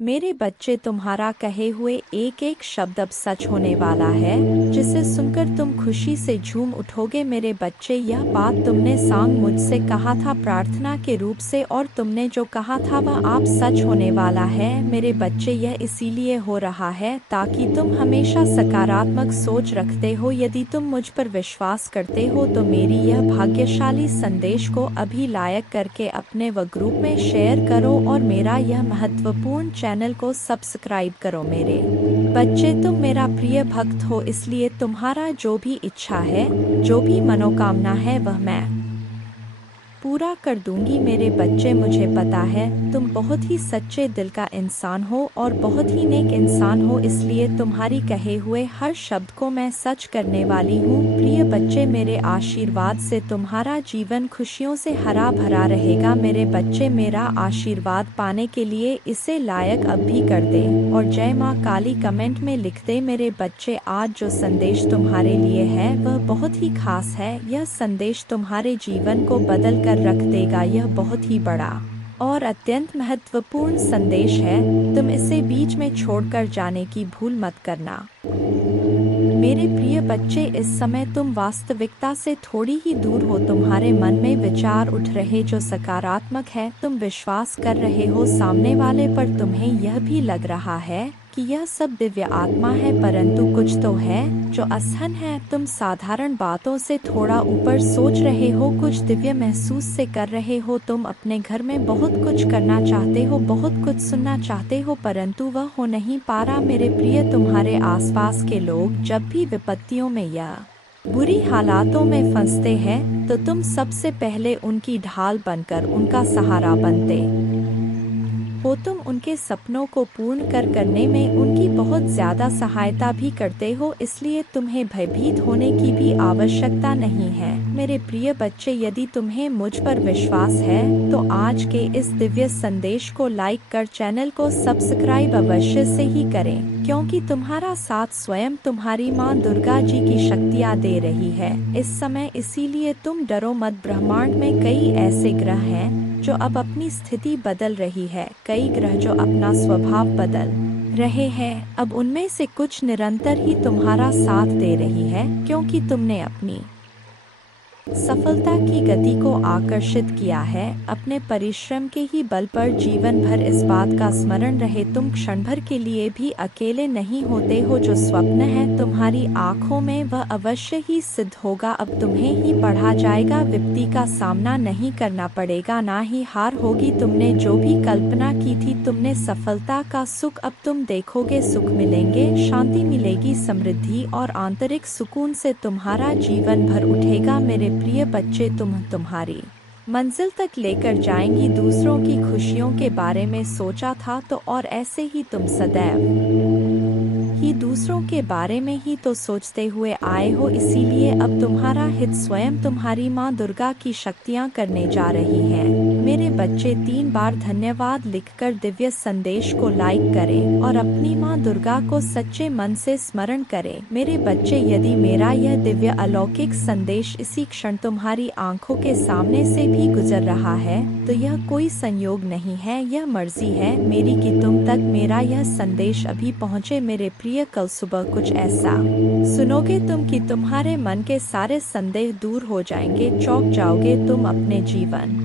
मेरे बच्चे, तुम्हारा कहे हुए एक एक शब्द अब सच होने वाला है, जिसे सुनकर तुम खुशी से झूम उठोगे। मेरे बच्चे, यह बात तुमने सांग मुझसे कहा था प्रार्थना के रूप से, और तुमने जो कहा था वह आप सच होने वाला है। मेरे बच्चे, यह इसीलिए हो रहा है ताकि तुम हमेशा सकारात्मक सोच रखते हो। यदि तुम मुझ पर विश्वास करते हो तो मेरी यह भाग्यशाली संदेश को अभी लाइक करके अपने व ग्रुप में शेयर करो और मेरा यह महत्वपूर्ण चैनल को सब्सक्राइब करो। मेरे बच्चे, तुम मेरा प्रिय भक्त हो, इसलिए तुम्हारा जो भी इच्छा है, जो भी मनोकामना है, वह मैं पूरा कर दूंगी। मेरे बच्चे, मुझे पता है तुम बहुत ही सच्चे दिल का इंसान हो और बहुत ही नेक इंसान हो, इसलिए तुम्हारी कहे हुए हर शब्द को मैं सच करने वाली हूँ। प्रिय बच्चे, मेरे आशीर्वाद से तुम्हारा जीवन खुशियों से हरा भरा रहेगा। मेरे बच्चे, मेरा आशीर्वाद पाने के लिए इसे लायक अब भी कर दे और जय माँ काली कमेंट में लिख दे। मेरे बच्चे, आज जो संदेश तुम्हारे लिए है वह बहुत ही खास है। यह संदेश तुम्हारे जीवन को बदल कर रख देगा। यह बहुत ही बड़ा और अत्यंत महत्वपूर्ण संदेश है। तुम इसे बीच में छोड़कर जाने की भूल मत करना। मेरे प्रिय बच्चे, इस समय तुम वास्तविकता से थोड़ी ही दूर हो। तुम्हारे मन में विचार उठ रहे जो सकारात्मक है। तुम विश्वास कर रहे हो सामने वाले पर। तुम्हें यह भी लग रहा है कि यह सब दिव्य आत्मा है, परंतु कुछ तो है जो असहन है। तुम साधारण बातों से थोड़ा ऊपर सोच रहे हो, कुछ दिव्य महसूस से कर रहे हो। तुम अपने घर में बहुत कुछ करना चाहते हो, बहुत कुछ सुनना चाहते हो, परंतु वह हो नहीं पा रहा। मेरे प्रिय, तुम्हारे आसपास के लोग जब भी विपत्तियों में या बुरी हालातों में फंसते हैं तो तुम सबसे पहले उनकी ढाल बनकर उनका सहारा बनते हो। तुम उनके सपनों को पूर्ण करने में उनकी बहुत ज्यादा सहायता भी करते हो, इसलिए तुम्हें भयभीत होने की भी आवश्यकता नहीं है। मेरे प्रिय बच्चे, यदि तुम्हें मुझ पर विश्वास है तो आज के इस दिव्य संदेश को लाइक कर चैनल को सब्सक्राइब अवश्य से ही करें, क्योंकि तुम्हारा साथ स्वयं तुम्हारी माँ दुर्गा जी की शक्तियाँ दे रही है इस समय। इसीलिए तुम डरो मत। ब्रह्मांड में कई ऐसे ग्रह हैं जो अब अपनी स्थिति बदल रही है, कई ग्रह जो अपना स्वभाव बदल रहे हैं। अब उनमें से कुछ निरंतर ही तुम्हारा साथ दे रही है, क्योंकि तुमने अपनी सफलता की गति को आकर्षित किया है। अपने परिश्रम के ही बल पर जीवन भर इस बात का स्मरण रहे, तुम क्षण भर के लिए भी अकेले नहीं होते हो। जो स्वप्न है तुम्हारी आंखों में वह अवश्य ही सिद्ध होगा। अब तुम्हें ही पढ़ा जाएगा, विपत्ति का सामना नहीं करना पड़ेगा, ना ही हार होगी। तुमने जो भी कल्पना की थी, तुमने सफलता का सुख अब तुम देखोगे। सुख मिलेंगे, शांति मिलेगी, समृद्धि और आंतरिक सुकून से तुम्हारा जीवन भर उठेगा। मेरे प्रिय बच्चे, तुम्हारी मंजिल तक लेकर जाएंगी। दूसरों की खुशियों के बारे में सोचा था तो और ऐसे ही तुम सदैव ही दूसरों के बारे में ही तो सोचते हुए आए हो, इसीलिए अब तुम्हारा हित स्वयं तुम्हारी माँ दुर्गा की शक्तियाँ करने जा रही हैं। मेरे बच्चे, 3 बार धन्यवाद लिखकर दिव्य संदेश को लाइक करें और अपनी माँ दुर्गा को सच्चे मन से स्मरण करें। मेरे बच्चे, यदि मेरा यह दिव्य अलौकिक संदेश इसी क्षण तुम्हारी आंखों के सामने से भी गुजर रहा है तो यह कोई संयोग नहीं है, यह मर्जी है मेरी कि तुम तक मेरा यह संदेश अभी पहुँचे। मेरे प्रिय, कल सुबह कुछ ऐसा सुनोगे तुम कि तुम्हारे मन के सारे संदेह दूर हो जाएंगे, चौंक जाओगे तुम। अपने जीवन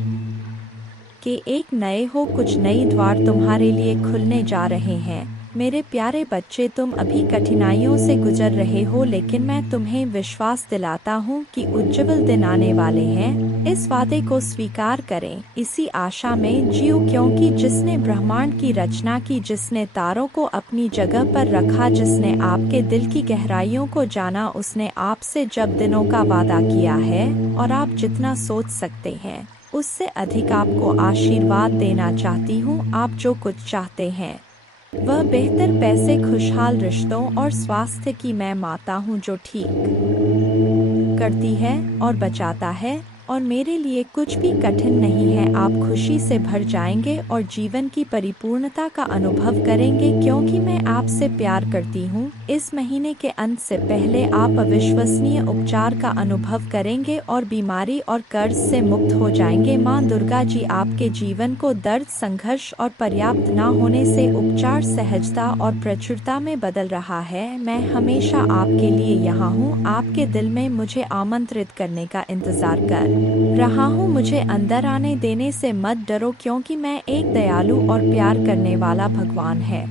के एक नए हो, कुछ नई द्वार तुम्हारे लिए खुलने जा रहे हैं। मेरे प्यारे बच्चे, तुम अभी कठिनाइयों से गुजर रहे हो, लेकिन मैं तुम्हें विश्वास दिलाता हूँ कि उज्जवल दिन आने वाले हैं। इस वादे को स्वीकार करें, इसी आशा में जियो, क्योंकि जिसने ब्रह्मांड की रचना की, जिसने तारों को अपनी जगह पर रखा, जिसने आपके दिल की गहराइयों को जाना, उसने आपसे जब दिनों का वादा किया है और आप जितना सोच सकते हैं उससे अधिक आपको आशीर्वाद देना चाहती हूँ। आप जो कुछ चाहते हैं वह बेहतर पैसे, खुशहाल रिश्तों और स्वास्थ्य की मैं माता हूँ, जो ठीक करती है और बचाता है और मेरे लिए कुछ भी कठिन नहीं है। आप खुशी से भर जाएंगे और जीवन की परिपूर्णता का अनुभव करेंगे क्योंकि मैं आपसे प्यार करती हूँ। इस महीने के अंत से पहले आप अविश्वसनीय उपचार का अनुभव करेंगे और बीमारी और कर्ज से मुक्त हो जाएंगे। माँ दुर्गा जी आपके जीवन को दर्द, संघर्ष और पर्याप्त न होने से उपचार, सहजता और प्रचुरता में बदल रहा है। मैं हमेशा आपके लिए यहाँ हूँ, आपके दिल में मुझे आमंत्रित करने का इंतजार कर रहा हूँ। मुझे अंदर आने देने से मत डरो क्योंकि मैं एक दयालु और प्यार करने वाला भगवान है।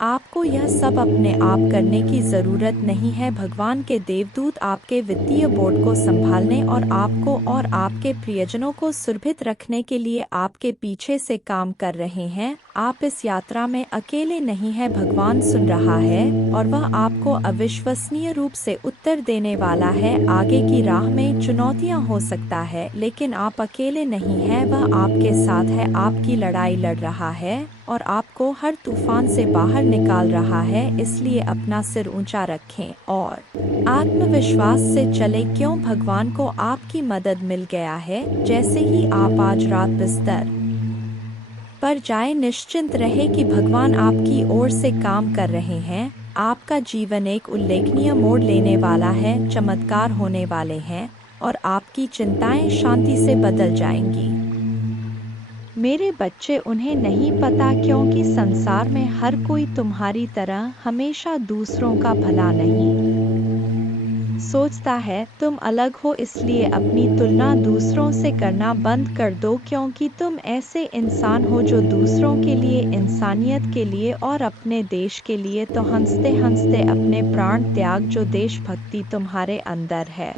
आपको यह सब अपने आप करने की ज़रूरत नहीं है। भगवान के देवदूत आपके वित्तीय बोर्ड को संभालने और आपको और आपके प्रियजनों को सुरक्षित रखने के लिए आपके पीछे से काम कर रहे हैं। आप इस यात्रा में अकेले नहीं हैं। भगवान सुन रहा है और वह आपको अविश्वसनीय रूप से उत्तर देने वाला है। आगे की राह में चुनौतियां हो सकता है, लेकिन आप अकेले नहीं हैं। वह आपके साथ है, आपकी लड़ाई लड़ रहा है और आपको हर तूफान से बाहर निकाल रहा है। इसलिए अपना सिर ऊंचा रखें और आत्मविश्वास से चले क्यों भगवान को आपकी मदद मिल गया है। जैसे ही आप आज रात बिस्तर पर जाए, निश्चिंत रहे कि भगवान आपकी ओर से काम कर रहे हैं। आपका जीवन एक उल्लेखनीय मोड़ लेने वाला है, चमत्कार होने वाले हैं और आपकी चिंताएं शांति से बदल जाएंगी। मेरे बच्चे, उन्हें नहीं पता क्योंकि संसार में हर कोई तुम्हारी तरह हमेशा दूसरों का भला नहीं सोचता है। तुम अलग हो, इसलिए अपनी तुलना दूसरों से करना बंद कर दो क्योंकि तुम ऐसे इंसान हो जो दूसरों के लिए, इंसानियत के लिए और अपने देश के लिए तो हंसते हंसते अपने प्राण त्याग। जो देशभक्ति तुम्हारे अंदर है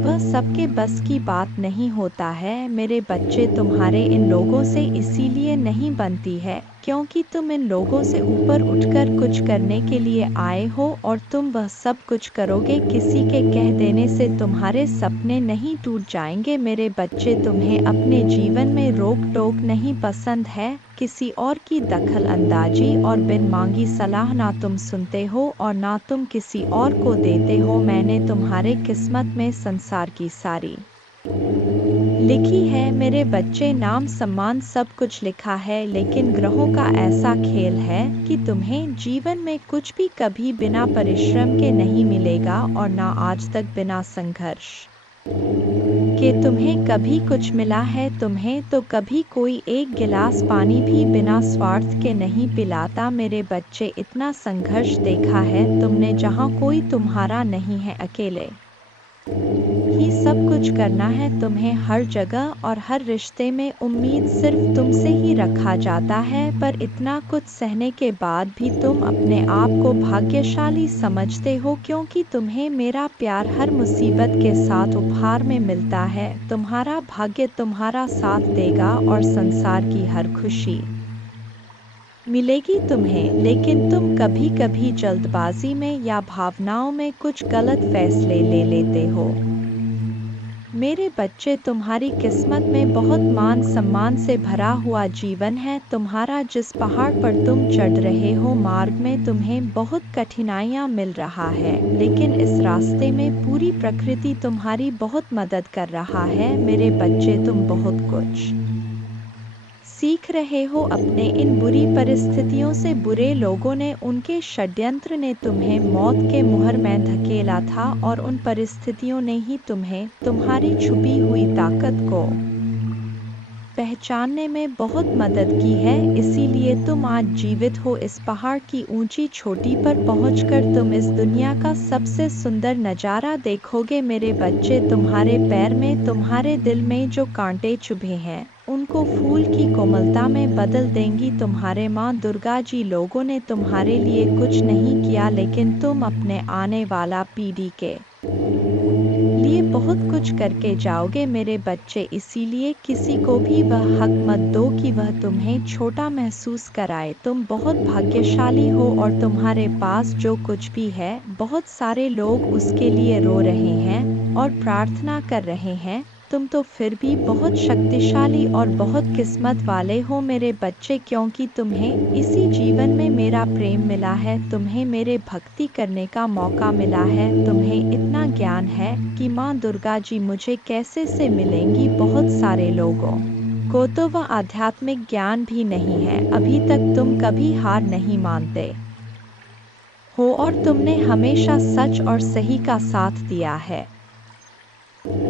वह सबके बस की बात नहीं होता है। मेरे बच्चे, तुम्हारे इन लोगों से इसीलिए नहीं बनती है क्योंकि तुम इन लोगों से ऊपर उठकर कुछ करने के लिए आए हो और तुम वह सब कुछ करोगे। किसी के कह देने से तुम्हारे सपने नहीं टूट जाएंगे। मेरे बच्चे, तुम्हें अपने जीवन में रोक टोक नहीं पसंद है, किसी और की दखल अंदाजी और बिन मांगी सलाह ना तुम सुनते हो और ना तुम किसी और को देते हो। मैंने तुम्हारे किस्मत में संसार की सारी लिखी है मेरे बच्चे, नाम सम्मान सब कुछ लिखा है, लेकिन ग्रहों का ऐसा खेल है कि तुम्हें जीवन में कुछ भी कभी बिना परिश्रम के नहीं मिलेगा और ना आज तक बिना संघर्ष के तुम्हें कभी कुछ मिला है। तुम्हें तो कभी कोई एक गिलास पानी भी बिना स्वार्थ के नहीं पिलाता। मेरे बच्चे, इतना संघर्ष देखा है तुमने जहाँ कोई तुम्हारा नहीं है, अकेले ही सब कुछ करना है तुम्हें। हर जगह और हर रिश्ते में उम्मीद सिर्फ तुमसे ही रखा जाता है, पर इतना कुछ सहने के बाद भी तुम अपने आप को भाग्यशाली समझते हो क्योंकि तुम्हें मेरा प्यार हर मुसीबत के साथ उपहार में मिलता है। तुम्हारा भाग्य तुम्हारा साथ देगा और संसार की हर खुशी मिलेगी तुम्हें, लेकिन तुम कभी कभी जल्दबाजी में या भावनाओं में कुछ गलत फैसले ले लेते हो। मेरे बच्चे, तुम्हारी किस्मत में बहुत मान सम्मान से भरा हुआ जीवन है। तुम्हारा जिस पहाड़ पर तुम चढ़ रहे हो, मार्ग में तुम्हें बहुत कठिनाइयाँ मिल रहा है, लेकिन इस रास्ते में पूरी प्रकृति तुम्हारी बहुत मदद कर रहा है। मेरे बच्चे, तुम बहुत कुछ सीख रहे हो अपने इन बुरी परिस्थितियों से। बुरे लोगों ने, उनके षड्यंत्र ने तुम्हें मौत के मुहर में धकेला था और उन परिस्थितियों ने ही तुम्हें तुम्हारी छुपी हुई ताकत को पहचानने में बहुत मदद की है। इसीलिए तुम आज जीवित हो। इस पहाड़ की ऊंची चोटी पर पहुंचकर तुम इस दुनिया का सबसे सुंदर नज़ारा देखोगे। मेरे बच्चे, तुम्हारे पैर में, तुम्हारे दिल में जो कांटे चुभे हैं, उनको फूल की कोमलता में बदल देंगी तुम्हारे माँ दुर्गा जी। लोगों ने तुम्हारे लिए कुछ नहीं किया, लेकिन तुम अपने आने वाला पीढ़ी के लिए बहुत कुछ करके जाओगे मेरे बच्चे। इसीलिए किसी को भी वह हक मत दो कि वह तुम्हें छोटा महसूस कराए। तुम बहुत भाग्यशाली हो और तुम्हारे पास जो कुछ भी है, बहुत सारे लोग उसके लिए रो रहे हैं और प्रार्थना कर रहे हैं, तुम तो फिर भी बहुत शक्तिशाली और बहुत किस्मत वाले हो मेरे बच्चे, क्योंकि तुम्हें इसी जीवन में मेरा प्रेम मिला है, तुम्हें मेरे भक्ति करने का मौका मिला है, तुम्हें इतना ज्ञान है कि माँ दुर्गा जी मुझे कैसे से मिलेंगी। बहुत सारे लोगों को तो वह आध्यात्मिक ज्ञान भी नहीं है। अभी तक तुम कभी हार नहीं मानते हो और तुमने हमेशा सच और सही का साथ दिया है।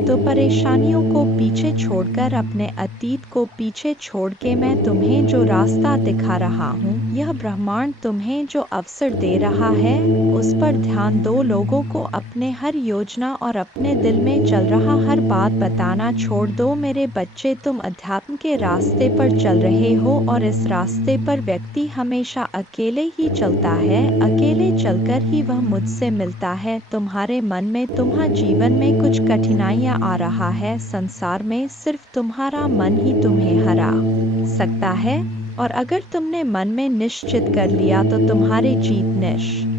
तो परेशानियों को पीछे छोड़कर, अपने अतीत को पीछे छोड़ के मैं तुम्हें जो रास्ता दिखा रहा हूँ, यह ब्रह्मांड तुम्हें जो अवसर दे रहा है, उस पर ध्यान दो। लोगों को अपने हर योजना और अपने दिल में चल रहा हर बात बताना छोड़ दो मेरे बच्चे। तुम अध्यात्म के रास्ते पर चल रहे हो और इस रास्ते पर व्यक्ति हमेशा अकेले ही चलता है, अकेले चलकर ही वह मुझसे मिलता है। तुम्हारे मन में, तुम्हारे जीवन में कुछ कठिनाइयाँ आ रहा है, संसार में सिर्फ तुम्हारा मन ही तुम्हें हरा सकता है, और अगर तुमने मन में निश्चित कर लिया तो तुम्हारी जीत निश्चित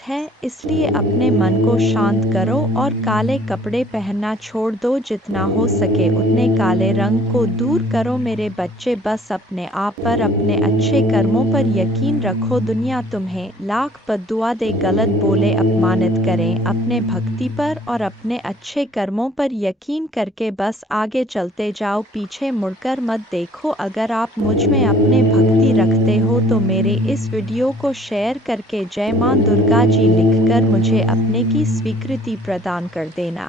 है। इसलिए अपने मन को शांत करो और काले कपड़े पहनना छोड़ दो। जितना हो सके उतने काले रंग को दूर करो मेरे बच्चे। बस अपने आप पर, अपने अच्छे कर्मों पर यकीन रखो। दुनिया तुम्हें लाख बद्दुआ दे, गलत बोले, अपमानित करें, अपने भक्ति पर और अपने अच्छे कर्मों पर यकीन करके बस आगे चलते जाओ, पीछे मुड़कर मत देखो। अगर आप मुझ में अपने भक्ति रखते हो तो मेरे इस वीडियो को शेयर करके जय माँ दुर्गा जी लिखकर मुझे अपने की स्वीकृति प्रदान कर देना।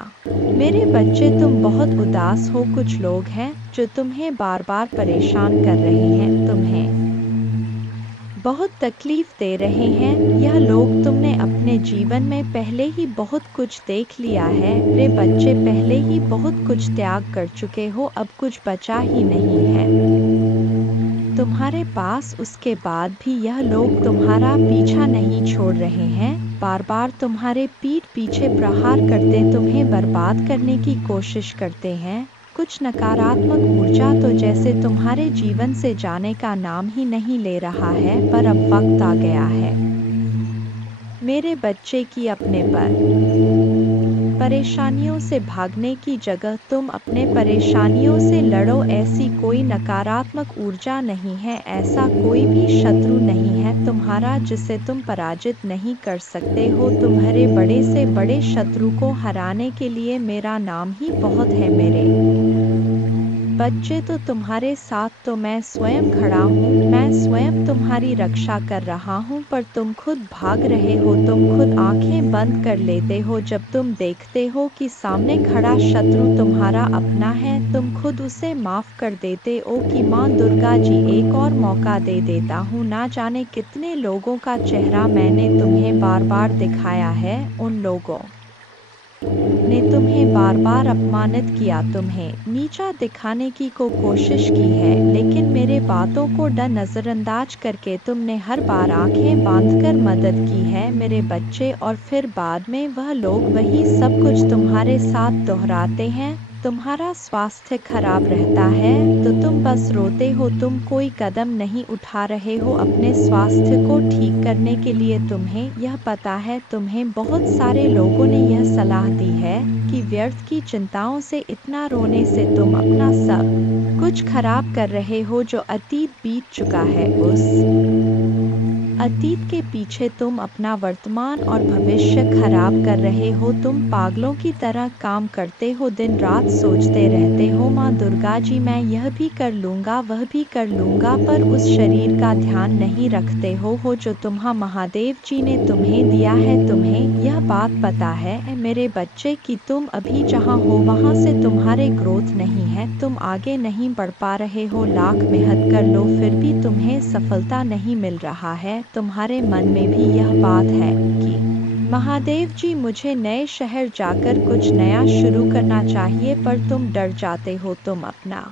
मेरे बच्चे तुम बहुत उदास हो। कुछ लोग हैं जो तुम्हें बार बार परेशान कर रहे हैं, तुम्हें बहुत तकलीफ दे रहे हैं। यह लोग तुमने अपने जीवन में पहले ही बहुत कुछ देख लिया है मेरे बच्चे, पहले ही बहुत कुछ त्याग कर चुके हो, अब कुछ बचा ही नहीं है तुम्हारे पास। उसके बाद भी यह लोग तुम्हारा पीछा नहीं छोड़ रहे हैं, बार बार तुम्हारे पीठ पीछे प्रहार करते तुम्हें बर्बाद करने की कोशिश करते हैं। कुछ नकारात्मक ऊर्जा तो जैसे तुम्हारे जीवन से जाने का नाम ही नहीं ले रहा है, पर अब वक्त आ गया है मेरे बच्चे की अपने पर परेशानियों से भागने की जगह तुम अपने परेशानियों से लड़ो। ऐसी कोई नकारात्मक ऊर्जा नहीं है, ऐसा कोई भी शत्रु नहीं है तुम्हारा जिसे तुम पराजित नहीं कर सकते हो। तुम्हारे बड़े से बड़े शत्रु को हराने के लिए मेरा नाम ही बहुत है मेरे बच्चे। तो तुम्हारे साथ तो मैं स्वयं खड़ा हूँ, मैं स्वयं तुम्हारी रक्षा कर रहा हूँ, पर तुम खुद भाग रहे हो, तुम खुद आंखें बंद कर लेते हो। जब तुम देखते हो कि सामने खड़ा शत्रु तुम्हारा अपना है, तुम खुद उसे माफ कर देते हो कि माँ दुर्गा जी एक और मौका दे देता हूँ। ना जाने कितने लोगों का चेहरा मैंने तुम्हें बार बार दिखाया है, उन लोगों ने तुम्हें बार बार अपमानित किया, तुम्हें नीचा दिखाने की कोशिश की है, लेकिन मेरे बातों को नजरअंदाज करके तुमने हर बार आंखें बांधकर मदद की है मेरे बच्चे। और फिर बाद में वह लोग वही सब कुछ तुम्हारे साथ दोहराते हैं। तुम्हारा स्वास्थ्य खराब रहता है तो तुम बस रोते हो, तुम कोई कदम नहीं उठा रहे हो अपने स्वास्थ्य को ठीक करने के लिए। तुम्हें यह पता है, तुम्हें बहुत सारे लोगों ने यह सलाह दी है कि व्यर्थ की चिंताओं से, इतना रोने से तुम अपना सब कुछ खराब कर रहे हो। जो अतीत बीत चुका है, उस अतीत के पीछे तुम अपना वर्तमान और भविष्य खराब कर रहे हो। तुम पागलों की तरह काम करते हो, दिन रात सोचते रहते हो माँ दुर्गा जी मैं यह भी कर लूँगा, वह भी कर लूँगा, पर उस शरीर का ध्यान नहीं रखते हो जो तुम्हारा महादेव जी ने तुम्हें दिया है। तुम्हें यह बात पता है मेरे बच्चे कि तुम अभी जहाँ हो वहाँ से तुम्हारे ग्रोथ नहीं है, तुम आगे नहीं बढ़ पा रहे हो। लाख मेहनत कर लो फिर भी तुम्हें सफलता नहीं मिल रहा है। तुम्हारे मन में भी यह बात है कि महादेव जी मुझे नए शहर जाकर कुछ नया शुरू करना चाहिए, पर तुम डर जाते हो। तुम अपना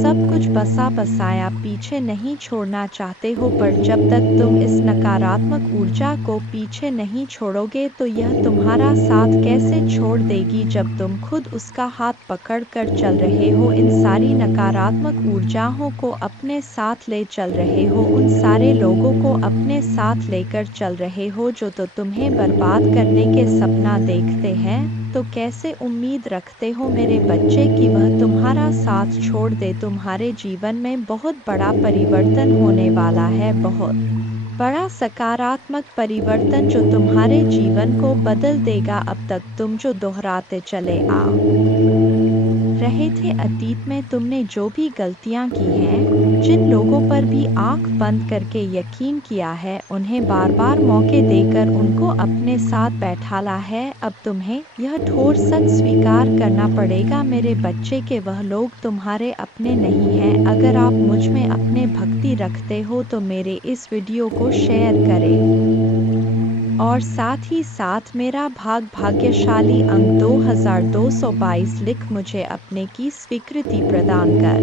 सब कुछ बसा बसाया पीछे नहीं छोड़ना चाहते हो, पर जब तक तुम इस नकारात्मक ऊर्जा को पीछे नहीं छोड़ोगे तो यह तुम्हारा साथ कैसे छोड़ देगी, जब तुम खुद उसका हाथ पकड़ कर चल रहे हो। इन सारी नकारात्मक ऊर्जाओं को अपने साथ ले चल रहे हो, उन सारे लोगों को अपने साथ लेकर चल रहे हो जो तो तुम्हें बर्बाद करने के सपना देखते हैं। तो कैसे उम्मीद रखते हो मेरे बच्चे कि वह तुम्हारा साथ छोड़ दे। तुम्हारे जीवन में बहुत बड़ा परिवर्तन होने वाला है, बहुत बड़ा सकारात्मक परिवर्तन जो तुम्हारे जीवन को बदल देगा। अब तक तुम जो दोहराते चले आ रहे थे, अतीत में तुमने जो भी गलतियां की हैं, जिन लोगों पर भी आंख बंद करके यकीन किया है, उन्हें बार बार मौके देकर उनको अपने साथ बैठाला है। अब तुम्हें यह ठोस सच स्वीकार करना पड़ेगा मेरे बच्चे के वह लोग तुम्हारे अपने नहीं हैं। अगर आप मुझ में अपने भक्ति रखते हो तो मेरे इस वीडियो को शेयर करें और साथ ही साथ मेरा भाग्यशाली अंक 2222 लिख मुझे अपने की स्वीकृति प्रदान कर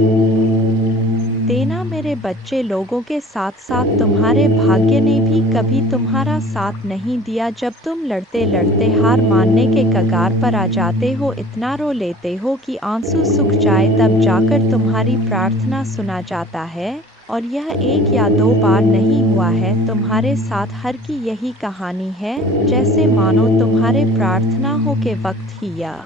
देना मेरे बच्चे। लोगों के साथ साथ तुम्हारे भाग्य ने भी कभी तुम्हारा साथ नहीं दिया। जब तुम लड़ते लड़ते हार मानने के कगार पर आ जाते हो, इतना रो लेते हो कि आंसू सूख जाए, तब जाकर तुम्हारी प्रार्थना सुना जाता है। और यह 1 या 2 बार नहीं हुआ है, तुम्हारे साथ हर की यही कहानी है। जैसे मानो तुम्हारे प्रार्थना हो के वक्त ही यह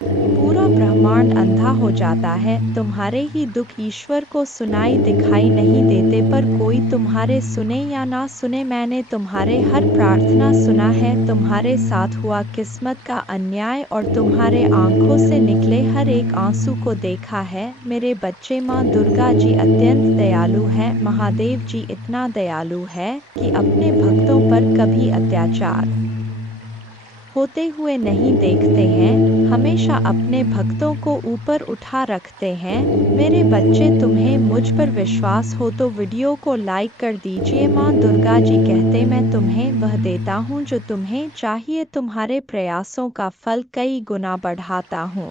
पूरा ब्रह्मांड अंधा हो जाता है। तुम्हारे ही दुख ईश्वर को सुनाई दिखाई नहीं देते, पर कोई तुम्हारे सुने या ना सुने, मैंने तुम्हारे हर प्रार्थना सुना है। तुम्हारे साथ हुआ किस्मत का अन्याय और तुम्हारे आंखों से निकले हर एक आंसू को देखा है मेरे बच्चे। माँ दुर्गा जी अत्यंत दयालु है। महादेव जी इतना दयालु है कि अपने भक्तों पर कभी अत्याचार होते हुए नहीं देखते हैं, हमेशा अपने भक्तों को ऊपर उठा रखते हैं। मेरे बच्चे, तुम्हें मुझ पर विश्वास हो तो वीडियो को लाइक कर दीजिए। माँ दुर्गा जी कहते, मैं तुम्हें वह देता हूँ जो तुम्हें चाहिए, तुम्हारे प्रयासों का फल कई गुना बढ़ाता हूँ।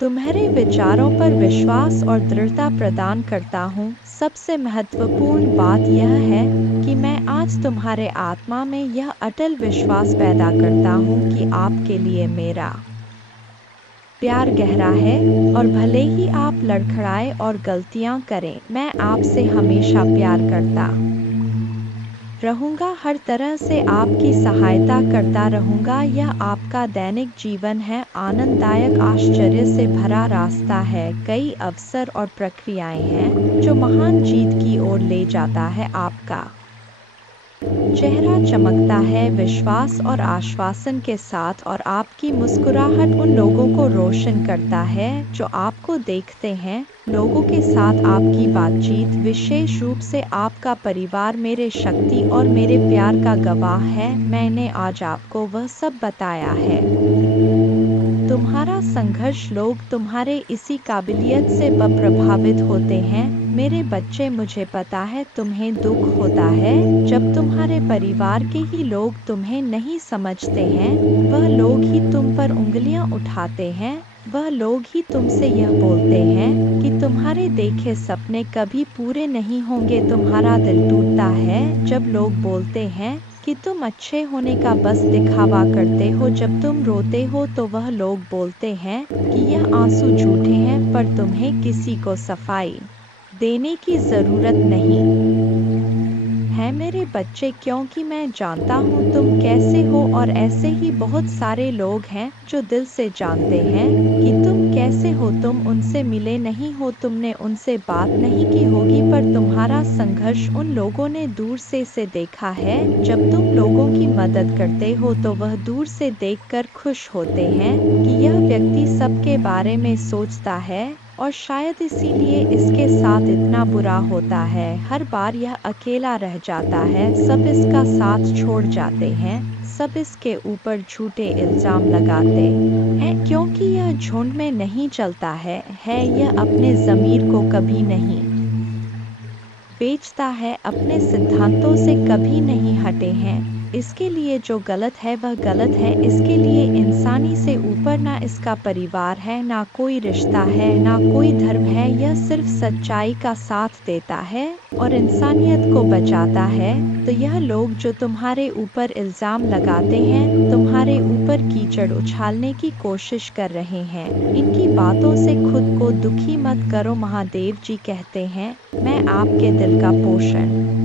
तुम्हारे विचारों पर विश्वास और दृढ़ता प्रदान करता हूँ। सबसे महत्वपूर्ण बात यह है कि मैं आज तुम्हारे आत्मा में यह अटल विश्वास पैदा करता हूँ कि आपके लिए मेरा प्यार गहरा है, और भले ही आप लड़खड़ाए और गलतियाँ करें, मैं आपसे हमेशा प्यार करता रहूंगा। हर तरह से आपकी सहायता करता रहूंगा। यह आपका दैनिक जीवन है, आनंददायक, आश्चर्य से भरा रास्ता है। कई अवसर और प्रक्रियाएं हैं जो महान जीत की ओर ले जाता है। आपका चेहरा चमकता है विश्वास और आश्वासन के साथ, और आपकी मुस्कुराहट उन लोगों को रोशन करता है जो आपको देखते हैं। लोगों के साथ आपकी बातचीत, विशेष रूप से आपका परिवार, मेरे शक्ति और मेरे प्यार का गवाह है। मैंने आज आपको वह सब बताया है। तुम्हारा संघर्ष, लोग तुम्हारे इसी काबिलियत से प्रभावित होते हैं मेरे बच्चे। मुझे पता है तुम्हें दुख होता है जब तुम्हारे परिवार के ही लोग तुम्हें नहीं समझते हैं। वह लोग ही तुम पर उंगलियां उठाते हैं, वह लोग ही तुमसे यह बोलते हैं कि तुम्हारे देखे सपने कभी पूरे नहीं होंगे। तुम्हारा दिल टूटता है जब लोग बोलते हैं कि तुम अच्छे होने का बस दिखावा करते हो। जब तुम रोते हो तो वह लोग बोलते हैं कि यह आंसू झूठे हैं, पर तुम्हें किसी को सफाई देने की जरूरत नहीं है मेरे बच्चे, क्योंकि मैं जानता हूँ तुम कैसे हो। और ऐसे ही बहुत सारे लोग हैं जो दिल से जानते हैं कि तुम कैसे हो। तुम उनसे मिले नहीं हो, तुमने उनसे बात नहीं की होगी, पर तुम्हारा संघर्ष उन लोगों ने दूर से देखा है। जब तुम लोगों की मदद करते हो तो वह दूर से देखकर खुश होते हैं कि यह व्यक्ति सबके बारे में सोचता है, और शायद इसीलिए इसके साथ इतना बुरा होता है। हर बार यह अकेला रह जाता है, सब इसका साथ छोड़ जाते हैं, सब इसके ऊपर झूठे इल्जाम लगाते हैं, क्योंकि यह झुंड में नहीं चलता है। यह अपने ज़मीर को कभी नहीं बेचता है, अपने सिद्धांतों से कभी नहीं हटे हैं। इसके लिए जो गलत है वह गलत है। इसके लिए इंसानी से ऊपर ना इसका परिवार है, ना कोई रिश्ता है, ना कोई धर्म है। यह सिर्फ सच्चाई का साथ देता है और इंसानियत को बचाता है। तो यह लोग जो तुम्हारे ऊपर इल्ज़ाम लगाते हैं, तुम्हारे ऊपर कीचड़ उछालने की कोशिश कर रहे हैं, इनकी बातों से खुद को दुखी मत करो। महादेव जी कहते हैं, मैं आपके दिल का पोषण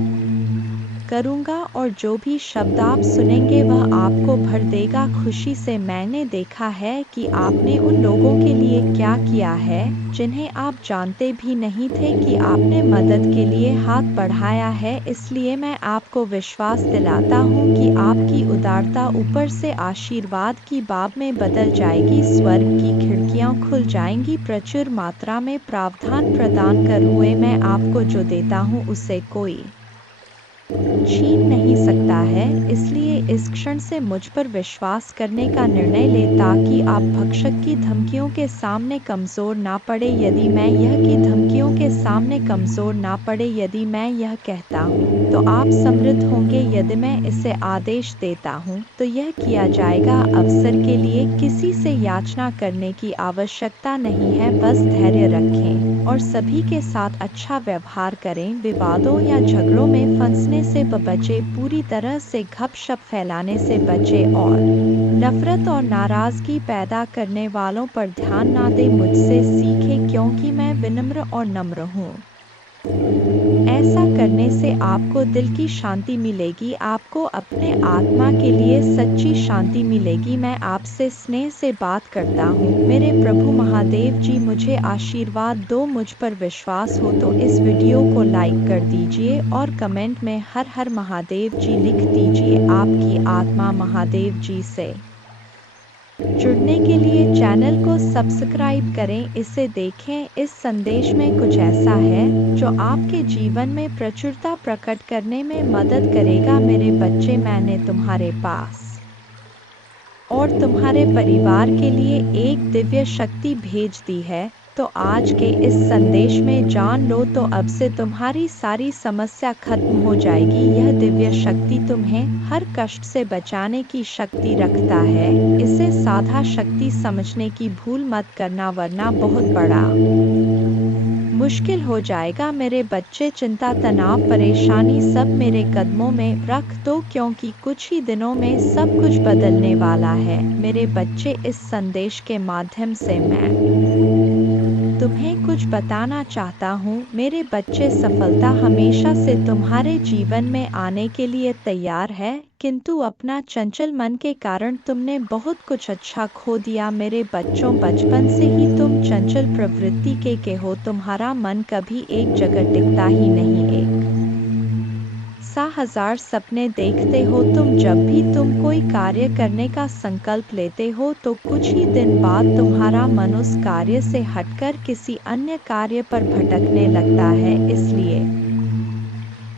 करूँगा और जो भी शब्द आप सुनेंगे वह आपको भर देगा खुशी से। मैंने देखा है कि आपने उन लोगों के लिए क्या किया है जिन्हें आप जानते भी नहीं थे कि आपने मदद के लिए हाथ बढ़ाया है। इसलिए मैं आपको विश्वास दिलाता हूँ कि आपकी उदारता ऊपर से आशीर्वाद की बाब में बदल जाएगी। स्वर्ग की खिड़कियाँ खुल जाएंगी, प्रचुर मात्रा में प्रावधान प्रदान कर हुए मैं आपको जो देता हूँ उसे कोई छीन नहीं सकता है। इसलिए इस क्षण से मुझ पर विश्वास करने का निर्णय लें ताकि आप भक्षक की धमकियों के सामने कमज़ोर ना पड़े। यदि मैं यह की धमकियों के सामने कमज़ोर ना पड़े, यदि मैं यह कहता हूँ तो आप समृद्ध होंगे, यदि मैं इसे आदेश देता हूँ तो यह किया जाएगा। अवसर के लिए किसी से याचना करने की आवश्यकता नहीं है, बस धैर्य रखें और सभी के साथ अच्छा व्यवहार करें। विवादों या झगड़ों में फंसने से बचे, पूरी तरह से गपशप फैलाने से बचे और नफरत और नाराजगी पैदा करने वालों पर ध्यान ना दें। मुझसे सीखें क्योंकि मैं विनम्र और नम्र हूँ। ऐसा करने से आपको दिल की शांति मिलेगी, आपको अपने आत्मा के लिए सच्ची शांति मिलेगी। मैं आपसे स्नेह से बात करता हूँ। मेरे प्रभु महादेव जी मुझे आशीर्वाद दो। मुझ पर विश्वास हो तो इस वीडियो को लाइक कर दीजिए और कमेंट में हर हर महादेव जी लिख दीजिए। आपकी आत्मा महादेव जी से जुड़ने के लिए चैनल को सब्सक्राइब करें, इसे देखें। इस संदेश में कुछ ऐसा है जो आपके जीवन में प्रचुरता प्रकट करने में मदद करेगा। मेरे बच्चे, मैंने तुम्हारे पास और तुम्हारे परिवार के लिए एक दिव्य शक्ति भेज दी है, तो आज के इस संदेश में जान लो तो अब से तुम्हारी सारी समस्या खत्म हो जाएगी। यह दिव्य शक्ति तुम्हें हर कष्ट से बचाने की शक्ति रखता है। इसे साधा शक्ति समझने की भूल मत करना, वरना बहुत बड़ा मुश्किल हो जाएगा। मेरे बच्चे, चिंता, तनाव, परेशानी सब मेरे कदमों में रख दो, क्योंकि कुछ ही दिनों में सब कुछ बदलने वाला है। मेरे बच्चे, इस संदेश के माध्यम से मैं तुम्हें कुछ बताना चाहता हूँ। मेरे बच्चे, सफलता हमेशा से तुम्हारे जीवन में आने के लिए तैयार है, किंतु अपना चंचल मन के कारण तुमने बहुत कुछ अच्छा खो दिया। मेरे बच्चों, बचपन से ही तुम चंचल प्रवृत्ति के हो। तुम्हारा मन कभी एक जगह टिकता ही नहीं, एक सा हजार सपने देखते हो तुम। जब भी तुम कोई कार्य करने का संकल्प लेते हो तो कुछ ही दिन बाद तुम्हारा मन उस कार्य से हटकर किसी अन्य कार्य पर भटकने लगता है। इसलिए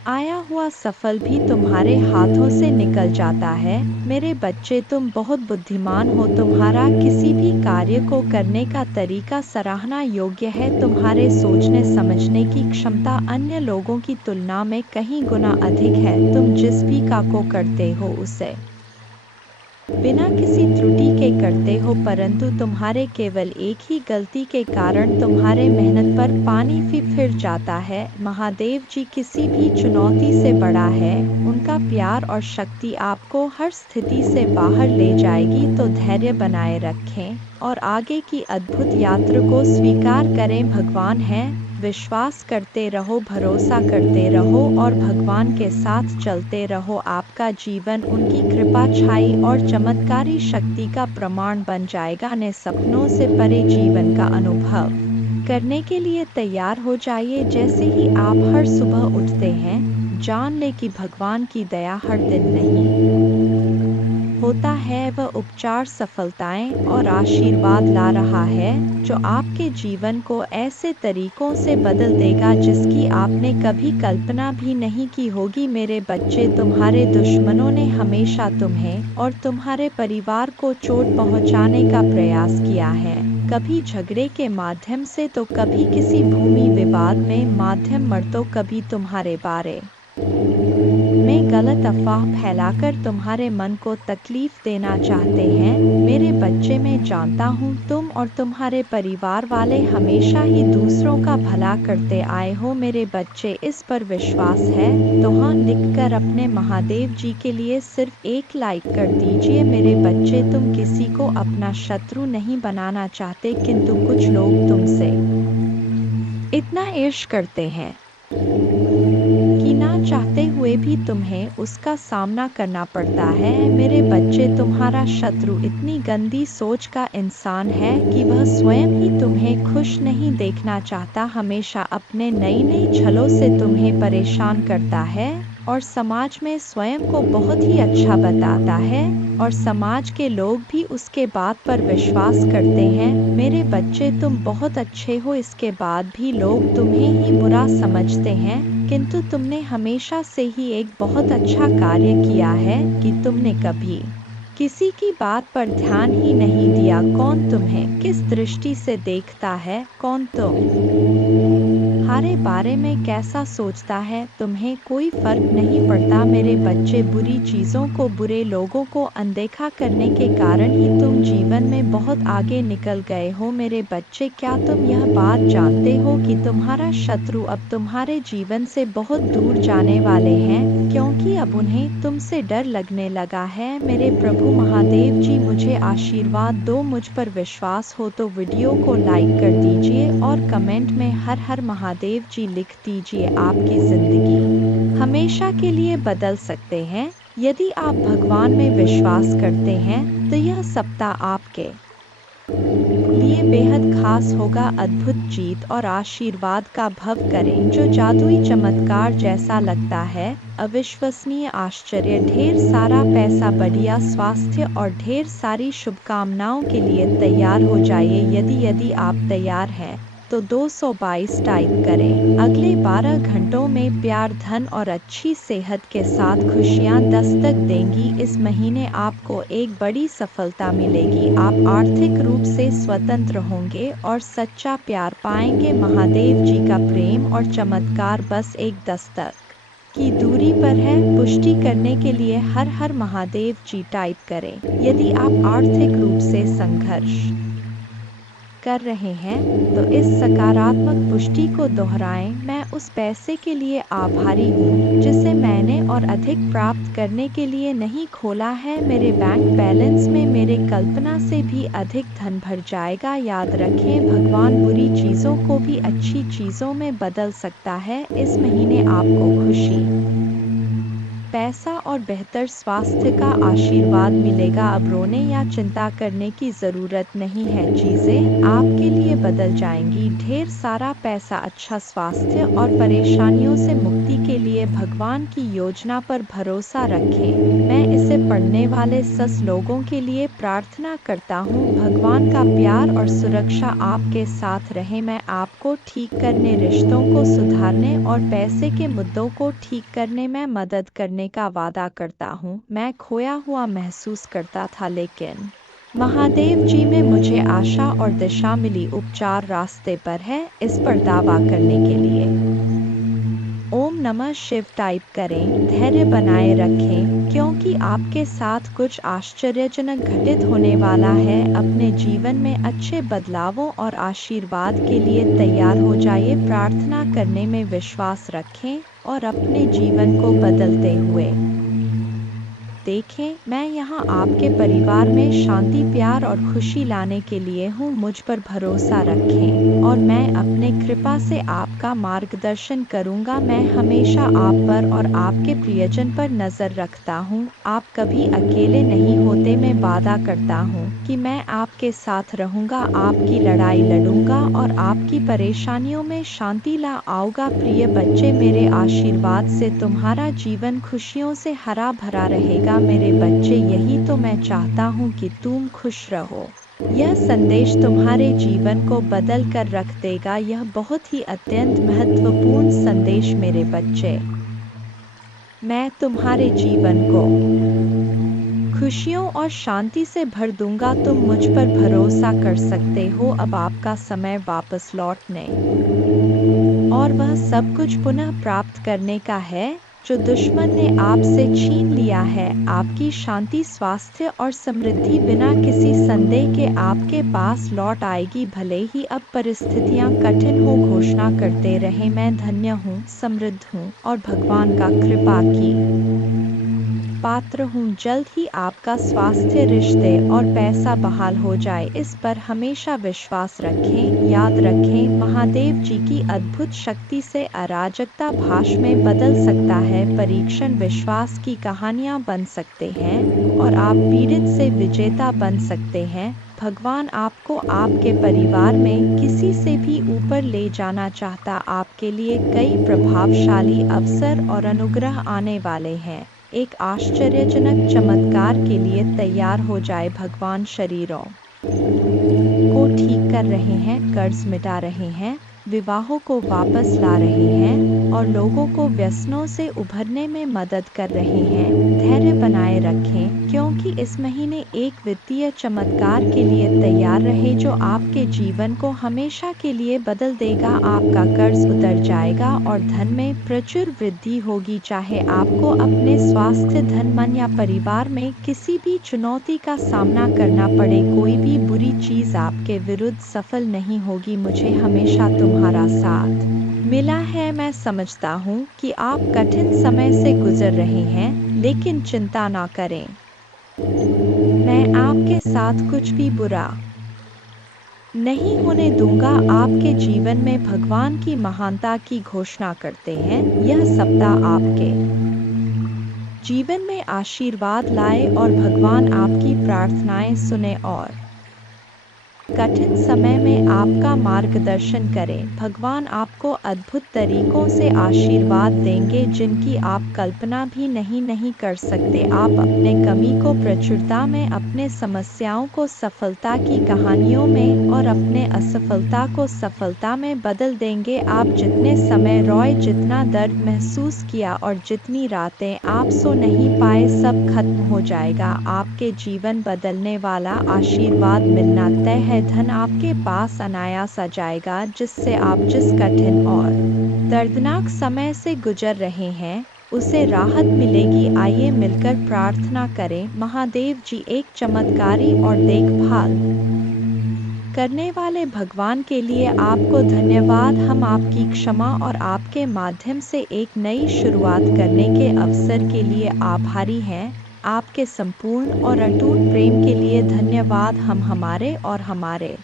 आया हुआ सफल भी तुम्हारे हाथों से निकल जाता है। मेरे बच्चे, तुम बहुत बुद्धिमान हो। तुम्हारा किसी भी कार्य को करने का तरीका सराहना योग्य है। तुम्हारे सोचने समझने की क्षमता अन्य लोगों की तुलना में कहीं गुना अधिक है। तुम जिस भी काम को करते हो उसे बिना किसी त्रुटि के करते हो, परंतु तुम्हारे केवल एक ही गलती के कारण तुम्हारे मेहनत पर पानी फिर जाता है। महादेव जी किसी भी चुनौती से बड़ा है। उनका प्यार और शक्ति आपको हर स्थिति से बाहर ले जाएगी। तो धैर्य बनाए रखें और आगे की अद्भुत यात्रा को स्वीकार करें। भगवान है, विश्वास करते रहो, भरोसा करते रहो और भगवान के साथ चलते रहो। आपका जीवन उनकी कृपा, छाई और चमत्कारी शक्ति का प्रमाण बन जाएगा। अपने सपनों से परे जीवन का अनुभव करने के लिए तैयार हो जाइए। जैसे ही आप हर सुबह उठते हैं, जान ले कि भगवान की दया हर दिन नहीं होता है, वह उपचार, सफलताएं और आशीर्वाद ला रहा है जो आपके जीवन को ऐसे तरीकों से बदल देगा जिसकी आपने कभी कल्पना भी नहीं की होगी। मेरे बच्चे, तुम्हारे दुश्मनों ने हमेशा तुम्हें और तुम्हारे परिवार को चोट पहुंचाने का प्रयास किया है, कभी झगड़े के माध्यम से तो कभी किसी भूमि विवाद में माध्यम मर, तो कभी तुम्हारे बारे में गलत अफवाह फैलाकर तुम्हारे मन को तकलीफ देना चाहते हैं। मेरे बच्चे, मैं जानता हूँ तुम और तुम्हारे परिवार वाले हमेशा ही दूसरों का भला करते आए हो। मेरे बच्चे, इस पर विश्वास है तो हाँ लिखकर अपने महादेव जी के लिए सिर्फ एक लाइक कर दीजिए। मेरे बच्चे, तुम किसी को अपना शत्रु नहीं बनाना चाहते, किंतु कुछ लोग तुमसे इतना ईर्ष्या करते हैं कि ना चाहते हुए भी तुम्हें उसका सामना करना पड़ता है। मेरे बच्चे, तुम्हारा शत्रु इतनी गंदी सोच का इंसान है कि वह स्वयं ही तुम्हें खुश नहीं देखना चाहता, हमेशा अपने नई नई छलों से तुम्हें परेशान करता है और समाज में स्वयं को बहुत ही अच्छा बताता है और समाज के लोग भी उसके बात पर विश्वास करते हैं। मेरे बच्चे, तुम बहुत अच्छे हो, इसके बाद भी लोग तुम्हें ही बुरा समझते हैं, किंतु तुमने हमेशा से ही एक बहुत अच्छा कार्य किया है कि तुमने कभी किसी की बात पर ध्यान ही नहीं दिया। कौन तुम्हें किस दृष्टि से देखता है, कौन तुम्हारे बारे में कैसा सोचता है, तुम्हें कोई फर्क नहीं पड़ता। मेरे बच्चे, बुरी चीज़ों को, बुरे लोगों को अनदेखा करने के कारण ही तुम जीवन में बहुत आगे निकल गए हो। मेरे बच्चे, क्या तुम यह बात जानते हो कि तुम्हारा शत्रु अब तुम्हारे जीवन से बहुत दूर जाने वाले हैं, क्योंकि अब उन्हें तुमसे डर लगने लगा है। मेरे प्रभु महादेव जी, मुझे आशीर्वाद दो। मुझ पर विश्वास हो तो वीडियो को लाइक कर दीजिए और कमेंट में हर हर महादेव जी लिख दीजिए। आपकी जिंदगी हमेशा के लिए बदल सकते हैं यदि आप भगवान में विश्वास करते हैं, तो यह सप्ताह आपके लिए बेहद खास होगा। अद्भुत जीत और आशीर्वाद का भव करें, जो जादुई चमत्कार जैसा लगता है, अविश्वसनीय आश्चर्य, ढेर सारा पैसा, बढ़िया स्वास्थ्य और ढेर सारी शुभकामनाओं के लिए तैयार हो जाइए। यदि आप तैयार हैं तो 222 टाइप करें। अगले 12 घंटों में प्यार, धन और अच्छी सेहत के साथ खुशियां दस्तक देंगी। इस महीने आपको एक बड़ी सफलता मिलेगी। आप आर्थिक रूप से स्वतंत्र होंगे और सच्चा प्यार पाएंगे। महादेव जी का प्रेम और चमत्कार बस एक दस्तक की दूरी पर है। पुष्टि करने के लिए हर हर महादेव जी टाइप करें। यदि आप आर्थिक रूप से संघर्ष कर रहे हैं तो इस सकारात्मक पुष्टि को दोहराएं। मैं उस पैसे के लिए आभारी हूँ जिसे मैंने और अधिक प्राप्त करने के लिए नहीं खोला है। मेरे बैंक बैलेंस में मेरे कल्पना से भी अधिक धन भर जाएगा। याद रखें, भगवान बुरी चीज़ों को भी अच्छी चीज़ों में बदल सकता है। इस महीने आपको खुशी, पैसा और बेहतर स्वास्थ्य का आशीर्वाद मिलेगा। अब रोने या चिंता करने की ज़रूरत नहीं है, चीज़ें आपके लिए बदल जाएंगी। ढेर सारा पैसा, अच्छा स्वास्थ्य और परेशानियों से मुक्ति के लिए भगवान की योजना पर भरोसा रखें। मैं इसे पढ़ने वाले सस लोगों के लिए प्रार्थना करता हूँ। भगवान का प्यार और सुरक्षा आपके साथ रहे। मैं आपको ठीक करने, रिश्तों को सुधारने और पैसे के मुद्दों को ठीक करने में मदद करने का वादा करता हूँ। मैं खोया हुआ महसूस करता था, लेकिन महादेव जी में मुझे आशा और दिशा मिली। उपचार रास्ते पर है, इस पर दावा करने के लिए ओम नमः शिव टाइप करें। धैर्य बनाए रखें, क्योंकि आपके साथ कुछ आश्चर्यजनक घटित होने वाला है। अपने जीवन में अच्छे बदलावों और आशीर्वाद के लिए तैयार हो जाइए। प्रार्थना करने में विश्वास रखें और अपने जीवन को बदलते हुए देखें। मैं यहाँ आपके परिवार में शांति, प्यार और खुशी लाने के लिए हूँ। मुझ पर भरोसा रखें और मैं अपने कृपा से आपका मार्गदर्शन करूँगा। मैं हमेशा आप पर और आपके प्रियजन पर नज़र रखता हूँ। आप कभी अकेले नहीं होते। मैं वादा करता हूँ कि मैं आपके साथ रहूँगा, आपकी लड़ाई लड़ूंगा और आपकी परेशानियों में शांति ला आऊँगा। प्रिय बच्चे, मेरे आशीर्वाद से तुम्हारा जीवन खुशियों से हरा भरा रहेगा। मेरे बच्चे, यही तो मैं चाहता हूँ कि तुम खुश रहो। यह संदेश तुम्हारे जीवन को बदल कर रख देगा। यह बहुत ही अत्यंत महत्वपूर्ण संदेश मेरे बच्चे। मैं तुम्हारे जीवन को खुशियों और शांति से भर दूंगा। तुम मुझ पर भरोसा कर सकते हो। अब आपका समय वापस लौटने और वह सब कुछ पुनः प्राप्त करने का है जो दुश्मन ने आपसे छीन लिया है। आपकी शांति, स्वास्थ्य और समृद्धि बिना किसी संदेह के आपके पास लौट आएगी। भले ही अब परिस्थितियां कठिन हो, घोषणा करते रहे, मैं धन्य हूँ, समृद्ध हूँ और भगवान का कृपा की पात्र हूँ। जल्द ही आपका स्वास्थ्य, रिश्ते और पैसा बहाल हो जाए, इस पर हमेशा विश्वास रखें। याद रखें, महादेव जी की अद्भुत शक्ति से अराजकता भाष में बदल सकता है। परीक्षण विश्वास की कहानियाँ बन सकते हैं और आप पीड़ित से विजेता बन सकते हैं। भगवान आपको आपके परिवार में किसी से भी ऊपर ले जाना चाहता। आपके लिए कई प्रभावशाली अवसर और अनुग्रह आने वाले हैं। एक आश्चर्यजनक चमत्कार के लिए तैयार हो जाए। भगवान शरीरों को ठीक कर रहे हैं, कर्ज मिटा रहे हैं, विवाहों को वापस ला रहे हैं और लोगों को व्यसनों से उभरने में मदद कर रहे हैं। धैर्य बनाए रखें, क्योंकि इस महीने एक वित्तीय चमत्कार के लिए तैयार रहे जो आपके जीवन को हमेशा के लिए बदल देगा। आपका कर्ज उतर जाएगा और धन में प्रचुर वृद्धि होगी। चाहे आपको अपने स्वास्थ्य, धन, मन या परिवार में किसी भी चुनौती का सामना करना पड़े, कोई भी बुरी चीज आपके विरुद्ध सफल नहीं होगी। मुझे हमेशा तुम्हारा साथ मिला है। मैं समझता हूँ कि आप कठिन समय से गुजर रहे हैं, लेकिन चिंता ना करें, मैं आपके साथ कुछ भी बुरा नहीं होने दूंगा। आपके जीवन में भगवान की महानता की घोषणा करते हैं। यह सप्ताह आपके जीवन में आशीर्वाद लाए और भगवान आपकी प्रार्थनाएं सुने और कठिन समय में आपका मार्गदर्शन करें। भगवान आपको अद्भुत तरीकों से आशीर्वाद देंगे जिनकी आप कल्पना भी नहीं कर सकते। आप अपने कमी को प्रचुरता में, अपने समस्याओं को सफलता की कहानियों में और अपने असफलता को सफलता में बदल देंगे। आप जितने समय रोए, जितना दर्द महसूस किया और जितनी रातें आप सो नहीं पाए, सब खत्म हो जाएगा। आपके जीवन बदलने वाला आशीर्वाद मिलना तय है। धन आपके पास अनायास आ जाएगा, जिससे आप जिस कठिन और दर्दनाक समय से गुजर रहे हैं उसे राहत मिलेगी। आइए मिलकर प्रार्थना करें। महादेव जी, एक चमत्कारी और देखभाल करने वाले भगवान के लिए आपको धन्यवाद। हम आपकी क्षमा और आपके माध्यम से एक नई शुरुआत करने के अवसर के लिए आभारी हैं। आपके संपूर्ण और अटूट प्रेम के लिए धन्यवाद। हम हमारे और हमारे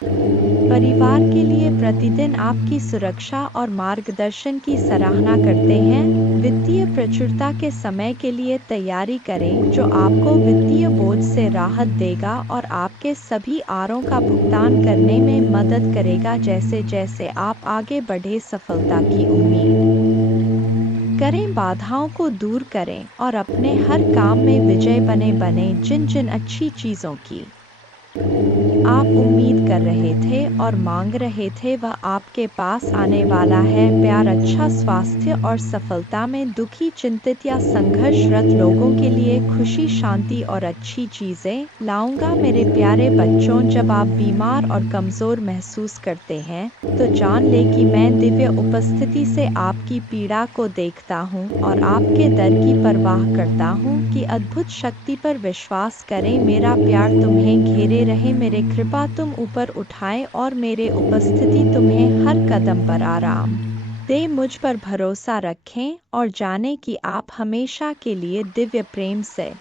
परिवार के लिए प्रतिदिन आपकी सुरक्षा और मार्गदर्शन की सराहना करते हैं। वित्तीय प्रचुरता के समय के लिए तैयारी करें, जो आपको वित्तीय बोझ से राहत देगा और आपके सभी आरों का भुगतान करने में मदद करेगा। जैसे जैसे आप आगे बढ़े, सफलता की उम्मीद करें, बाधाओं को दूर करें और अपने हर काम में विजय बने। जिन जिन अच्छी चीज़ों की आप उम्मीद कर रहे थे और मांग रहे थे, वह आपके पास आने वाला है। प्यार, अच्छा स्वास्थ्य और सफलता में दुखी, चिंतित या संघर्षरत लोगों के लिए खुशी, शांति और अच्छी चीजें लाऊंगा। मेरे प्यारे बच्चों, जब आप बीमार और कमजोर महसूस करते हैं तो जान ले कि मैं दिव्य उपस्थिति से आपकी पीड़ा को देखता हूँ और आपके दर्द की परवाह करता हूँ कि अद्भुत शक्ति पर विश्वास करें। मेरा प्यार तुम्हें घेरे रहे, मेरे कृपा तुम ऊपर उठाए और मेरे उपस्थिति तुम्हें हर कदम पर आराम दे। मुझ पर भरोसा रखें और जाने कि आप हमेशा के लिए दिव्य प्रेम से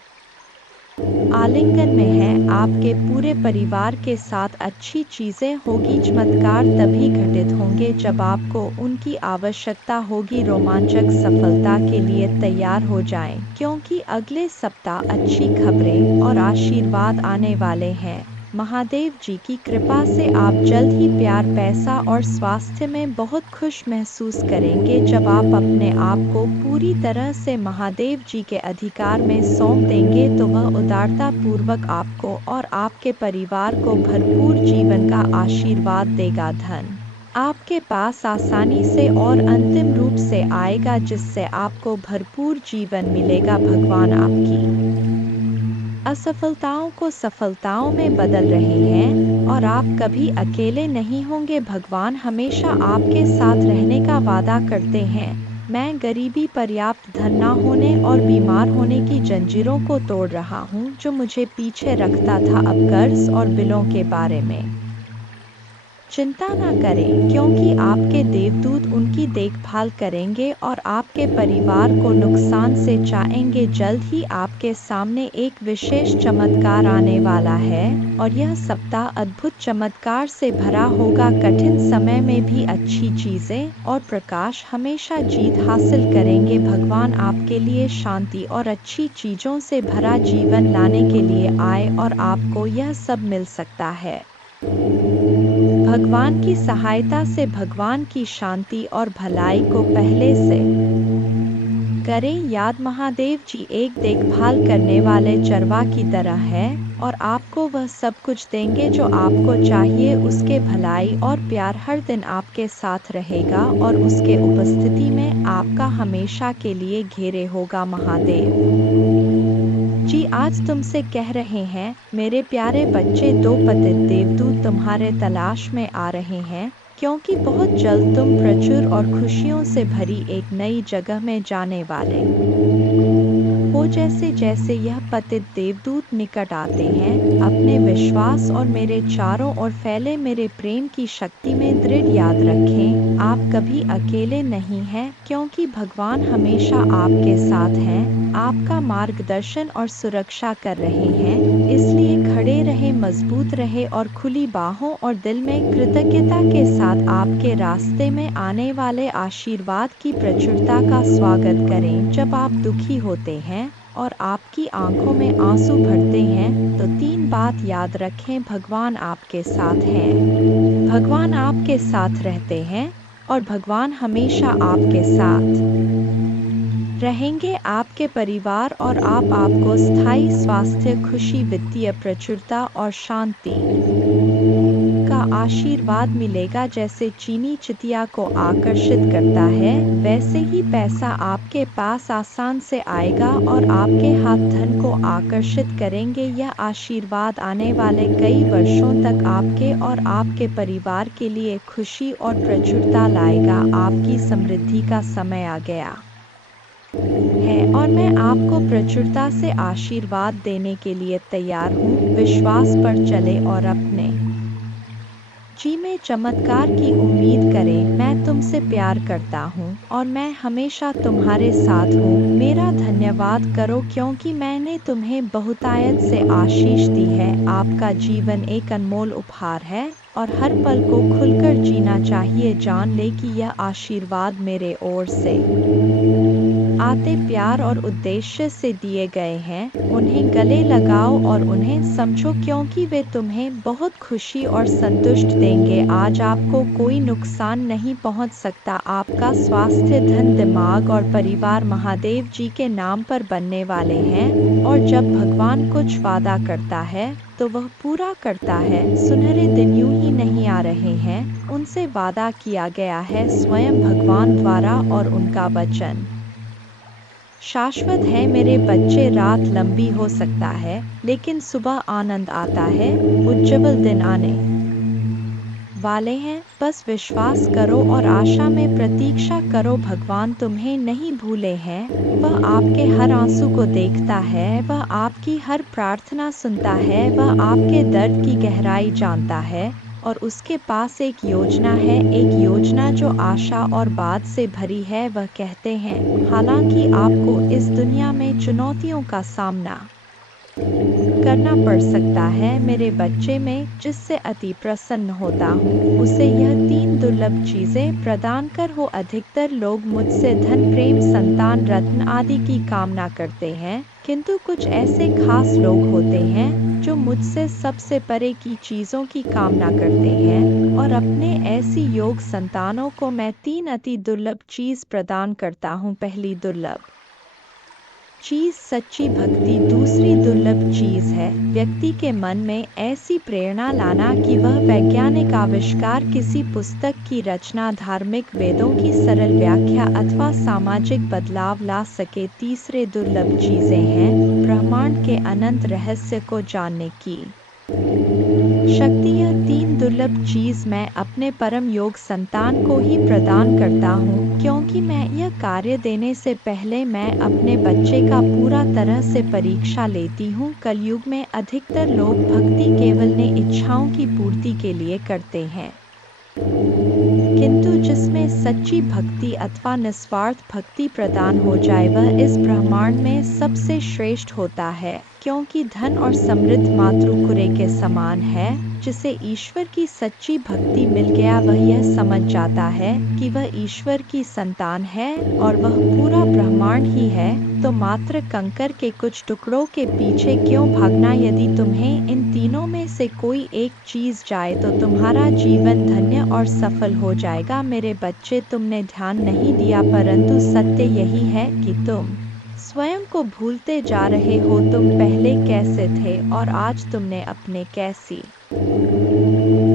आलिंगन में हैं। आपके पूरे परिवार के साथ अच्छी चीजें होगी। चमत्कार तभी घटित होंगे जब आपको उनकी आवश्यकता होगी। रोमांचक सफलता के लिए तैयार हो जाएं, क्योंकि अगले सप्ताह अच्छी खबरें और आशीर्वाद आने वाले हैं। महादेव जी की कृपा से आप जल्द ही प्यार, पैसा और स्वास्थ्य में बहुत खुश महसूस करेंगे। जब आप अपने आप को पूरी तरह से महादेव जी के अधिकार में सौंप देंगे तो वह उदारता पूर्वक आपको और आपके परिवार को भरपूर जीवन का आशीर्वाद देगा। धन आपके पास आसानी से और अंतिम रूप से आएगा, जिससे आपको भरपूर जीवन मिलेगा। भगवान आपकी असफलताओं को सफलताओं में बदल रहे हैं और आप कभी अकेले नहीं होंगे। भगवान हमेशा आपके साथ रहने का वादा करते हैं। मैं गरीबी, पर्याप्त धन न होने और बीमार होने की जंजीरों को तोड़ रहा हूँ जो मुझे पीछे रखता था। अब कर्ज और बिलों के बारे में चिंता न करें, क्योंकि आपके देवदूत उनकी देखभाल करेंगे और आपके परिवार को नुकसान से बचाएंगे। जल्द ही आपके सामने एक विशेष चमत्कार आने वाला है और यह सप्ताह अद्भुत चमत्कार से भरा होगा। कठिन समय में भी अच्छी चीजें और प्रकाश हमेशा जीत हासिल करेंगे। भगवान आपके लिए शांति और अच्छी चीजों से भरा जीवन लाने के लिए आए और आपको यह सब मिल सकता है। भगवान की सहायता से भगवान की शांति और भलाई को पहले से करें याद। महादेव जी एक देखभाल करने वाले चरवा की तरह है और आपको वह सब कुछ देंगे जो आपको चाहिए। उसके भलाई और प्यार हर दिन आपके साथ रहेगा और उसके उपस्थिति में आपका हमेशा के लिए घेरे होगा। महादेव जी आज तुमसे कह रहे हैं, मेरे प्यारे बच्चे, दो पतित देवदूत तुम्हारे तलाश में आ रहे हैं, क्योंकि बहुत जल्द तुम प्रचुर और खुशियों से भरी एक नई जगह में जाने वाले हो। जैसे जैसे यह पतित देवदूत निकट आते हैं, अपने विश्वास और मेरे चारों ओर फैले मेरे प्रेम की शक्ति में दृढ़ याद रखें, आप कभी अकेले नहीं हैं, क्योंकि भगवान हमेशा आपके साथ हैं, आपका मार्गदर्शन और सुरक्षा कर रहे हैं। इसलिए खड़े रहे, मजबूत रहे और खुली बाहों और दिल में कृतज्ञता के साथ आपके रास्ते में आने वाले आशीर्वाद की प्रचुरता का स्वागत करें। जब आप दुखी होते हैं और आपकी आंखों में आंसू भरते हैं, तो तीन बात याद रखें, भगवान आपके साथ हैं, भगवान आपके साथ रहते हैं और भगवान हमेशा आपके साथ रहेंगे। आपके परिवार और आपको स्थायी स्वास्थ्य, खुशी, वित्तीय प्रचुरता और शांति का आशीर्वाद मिलेगा। जैसे चीनी चितिया को आकर्षित करता है, वैसे ही पैसा आपके पास आसान से आएगा और आपके हाथ धन को आकर्षित करेंगे। यह आशीर्वाद आने वाले कई वर्षों तक आपके और आपके परिवार के लिए खुशी और प्रचुरता लाएगा। आपकी समृद्धि का समय आ गया है और मैं आपको प्रचुरता से आशीर्वाद देने के लिए तैयार हूँ। विश्वास पर चले और अपने जी में चमत्कार की उम्मीद करें। मैं तुमसे प्यार करता हूँ और मैं हमेशा तुम्हारे साथ हूँ। मेरा धन्यवाद करो, क्योंकि मैंने तुम्हें बहुतायत से आशीष दी है। आपका जीवन एक अनमोल उपहार है और हर पल को खुलकर जीना चाहिए। जान ले कि यह आशीर्वाद मेरे ओर से आते प्यार और उद्देश्य से दिए गए हैं। उन्हें गले लगाओ और उन्हें समझो, क्योंकि वे तुम्हें बहुत खुशी और संतुष्ट देंगे। आज आपको कोई नुकसान नहीं पहुंच सकता। आपका स्वास्थ्य, धन, दिमाग और परिवार महादेव जी के नाम पर बनने वाले हैं और जब भगवान कुछ वादा करता है तो वह पूरा करता है। सुनहरे दिन यूं ही नहीं आ रहे हैं, उनसे वादा किया गया है स्वयं भगवान द्वारा और उनका वचन शाश्वत है। मेरे बच्चे, रात लंबी हो सकता है, लेकिन सुबह आनंद आता है। उज्जवल दिन आने वाले हैं। बस विश्वास करो और आशा में प्रतीक्षा करो। भगवान तुम्हें नहीं भूले हैं, वह आपके हर आंसू को देखता है, वह आपकी हर प्रार्थना सुनता है, वह आपके दर्द की गहराई जानता है और उसके पास एक योजना है, एक योजना जो आशा और बाद से भरी है। वह कहते हैं, हालांकि आपको इस दुनिया में चुनौतियों का सामना करना पड़ सकता है, मेरे बच्चे, में जिससे अति प्रसन्न होता हूँ, उसे यह तीन दुर्लभ चीजें प्रदान कर हो। अधिकतर लोग मुझसे धन, प्रेम, संतान, रत्न आदि की कामना करते हैं, किंतु कुछ ऐसे खास लोग होते हैं जो मुझसे सबसे परे की चीजों की कामना करते हैं और अपने ऐसी योग संतानों को मैं तीन अति दुर्लभ चीज प्रदान करता हूँ। पहली दुर्लभ चीज सच्ची भक्ति। दूसरी दुर्लभ चीज है व्यक्ति के मन में ऐसी प्रेरणा लाना कि वह वैज्ञानिक आविष्कार, किसी पुस्तक की रचना, धार्मिक वेदों की सरल व्याख्या अथवा सामाजिक बदलाव ला सके। तीसरे दुर्लभ चीजें हैं ब्रह्मांड के अनंत रहस्य को जानने की शक्ति। यह तीन दुर्लभ चीज मैं अपने परम योग संतान को ही प्रदान करता हूँ, क्योंकि मैं यह कार्य देने से पहले मैं अपने बच्चे का पूरा तरह से परीक्षा लेती हूँ। कलयुग में अधिकतर लोग भक्ति केवल ने इच्छाओं की पूर्ति के लिए करते हैं, किंतु जिसमें सच्ची भक्ति अथवा निस्वार्थ भक्ति प्रदान हो जाए वह इस ब्रह्मांड में सबसे श्रेष्ठ होता है, क्योंकि धन और समृद्ध मातृकुरे के समान है। जिसे ईश्वर की सच्ची भक्ति मिल गया वह यह समझ जाता है कि वह ईश्वर की संतान है और वह पूरा ब्रह्मांड ही है। तो मात्र कंकर के कुछ टुकड़ों के पीछे क्यों भागना? यदि तुम्हें इन तीनों में से कोई एक चीज जाए तो तुम्हारा जीवन धन्य और सफल हो जाएगा। मेरे बच्चे, तुमने ध्यान नहीं दिया, परंतु सत्य यही है कि तुम स्वयं को भूलते जा रहे हो। तुम पहले कैसे थे और आज तुमने अपने कैसी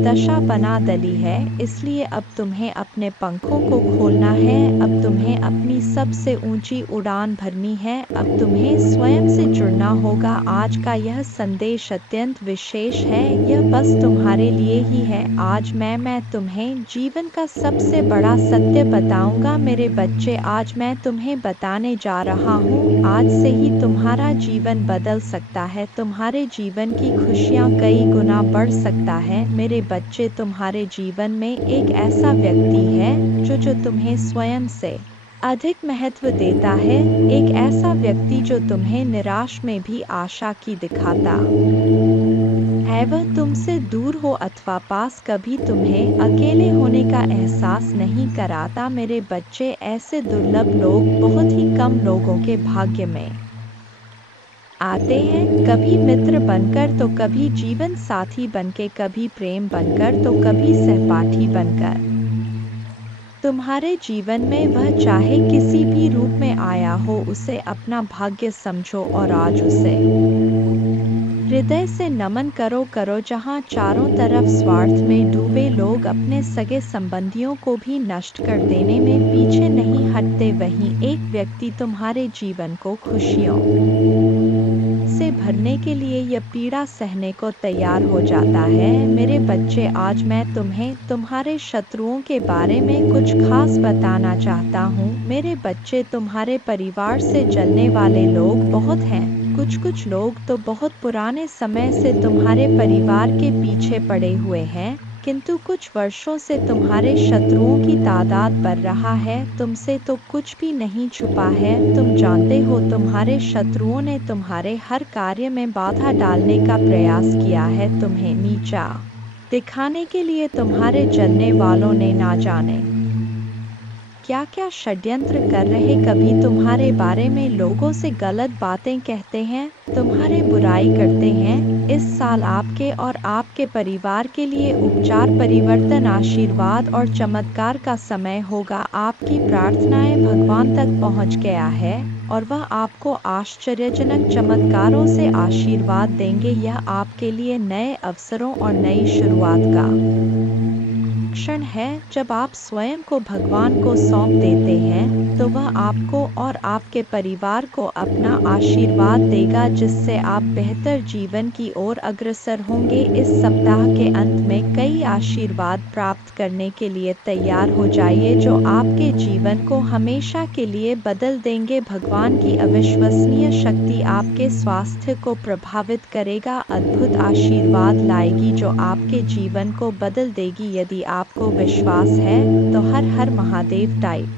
दशा बना डाली है। इसलिए अब तुम्हें अपने पंखों को खोलना है, अब तुम्हें अपनी सबसे ऊंची उड़ान भरनी है, अब तुम्हें स्वयं से जुड़ना होगा। आज का यह संदेश अत्यंत विशेष है, यह बस तुम्हारे लिए ही है। आज मैं तुम्हें जीवन का सबसे बड़ा सत्य बताऊंगा। मेरे बच्चे, आज मैं तुम्हें बताने जा रहा हूँ, आज से ही तुम्हारा जीवन बदल सकता है, तुम्हारे जीवन की खुशियाँ कई गुना बढ़ सकता है। मेरे बच्चे, तुम्हारे जीवन में एक ऐसा व्यक्ति है जो तुम्हें स्वयं से अधिक महत्व देता है, एक ऐसा व्यक्ति जो तुम्हें निराश में भी आशा की दिखाता है। वह तुमसे दूर हो अथवा पास, कभी तुम्हें अकेले होने का एहसास नहीं कराता। मेरे बच्चे, ऐसे दुर्लभ लोग बहुत ही कम लोगों के भाग्य में आते हैं, कभी मित्र बनकर तो कभी जीवन साथी बनके, कभी प्रेम बनकर तो कभी सहपाठी बनकर। तुम्हारे जीवन में वह चाहे किसी भी रूप में आया हो, उसे अपना भाग्य समझो और आज उसे हृदय से नमन करो। जहाँ चारों तरफ स्वार्थ में डूबे लोग अपने सगे संबंधियों को भी नष्ट कर देने में पीछे नहीं हटते, वहीं एक व्यक्ति तुम्हारे जीवन को खुशियों से भरने के लिए यह पीड़ा सहने को तैयार हो जाता है। मेरे बच्चे, आज मैं तुम्हें तुम्हारे शत्रुओं के बारे में कुछ खास बताना चाहता हूँ। मेरे बच्चे, तुम्हारे परिवार से जलने वाले लोग बहुत हैं। कुछ लोग तो बहुत पुराने समय से तुम्हारे परिवार के पीछे पड़े हुए हैं, किंतु कुछ वर्षों से तुम्हारे शत्रुओं की तादाद बढ़ रहा है। तुमसे तो कुछ भी नहीं छुपा है, तुम जानते हो तुम्हारे शत्रुओं ने तुम्हारे हर कार्य में बाधा डालने का प्रयास किया है, तुम्हें नीचा दिखाने के लिए तुम्हारे जलने वालों ने ना जाने क्या क्या षड्यंत्र कर रहे। कभी तुम्हारे बारे में लोगों से गलत बातें कहते हैं, तुम्हारे बुराई करते हैं। इस साल आपके और आपके परिवार के लिए उपचार, परिवर्तन, आशीर्वाद और चमत्कार का समय होगा। आपकी प्रार्थनाएं भगवान तक पहुंच गया है और वह आपको आश्चर्यजनक चमत्कारों से आशीर्वाद देंगे। यह आपके लिए नए अवसरों और नई शुरुआत का क्षण है। जब आप स्वयं को भगवान को सौंप देते हैं तो वह आपको और आपके परिवार को अपना आशीर्वाद देगा, जिससे आप बेहतर जीवन की ओर अग्रसर होंगे। इस सप्ताह के अंत में कई आशीर्वाद प्राप्त करने के लिए तैयार हो जाइए, जो आपके जीवन को हमेशा के लिए बदल देंगे। भगवान की अविश्वसनीय शक्ति आपके स्वास्थ्य को प्रभावित करेगा, अद्भुत आशीर्वाद लाएगी जो आपके जीवन को बदल देगी। यदि आपको विश्वास है तो हर हर महादेव टाइप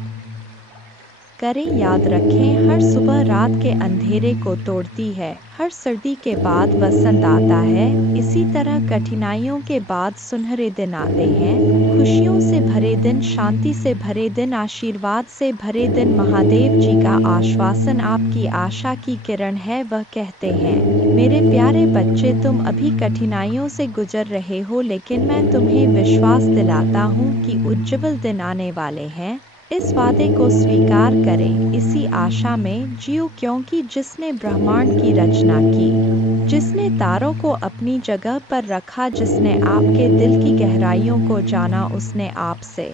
करें। याद रखें, हर सुबह रात के अंधेरे को तोड़ती है, हर सर्दी के बाद वसंत आता है। इसी तरह कठिनाइयों के बाद सुनहरे दिन आते हैं, खुशियों से भरे दिन, शांति से भरे दिन, आशीर्वाद से भरे दिन। महादेव जी का आश्वासन आपकी आशा की किरण है। वह कहते हैं, मेरे प्यारे बच्चे, तुम अभी कठिनाइयों से गुजर रहे हो, लेकिन मैं तुम्हें विश्वास दिलाता हूँ कि उज्जवल दिन आने वाले हैं। इस वादे को स्वीकार करें, इसी आशा में जियो, क्योंकि जिसने ब्रह्मांड की रचना की, जिसने तारों को अपनी जगह पर रखा, जिसने आपके दिल की गहराइयों को जाना, उसने आपसे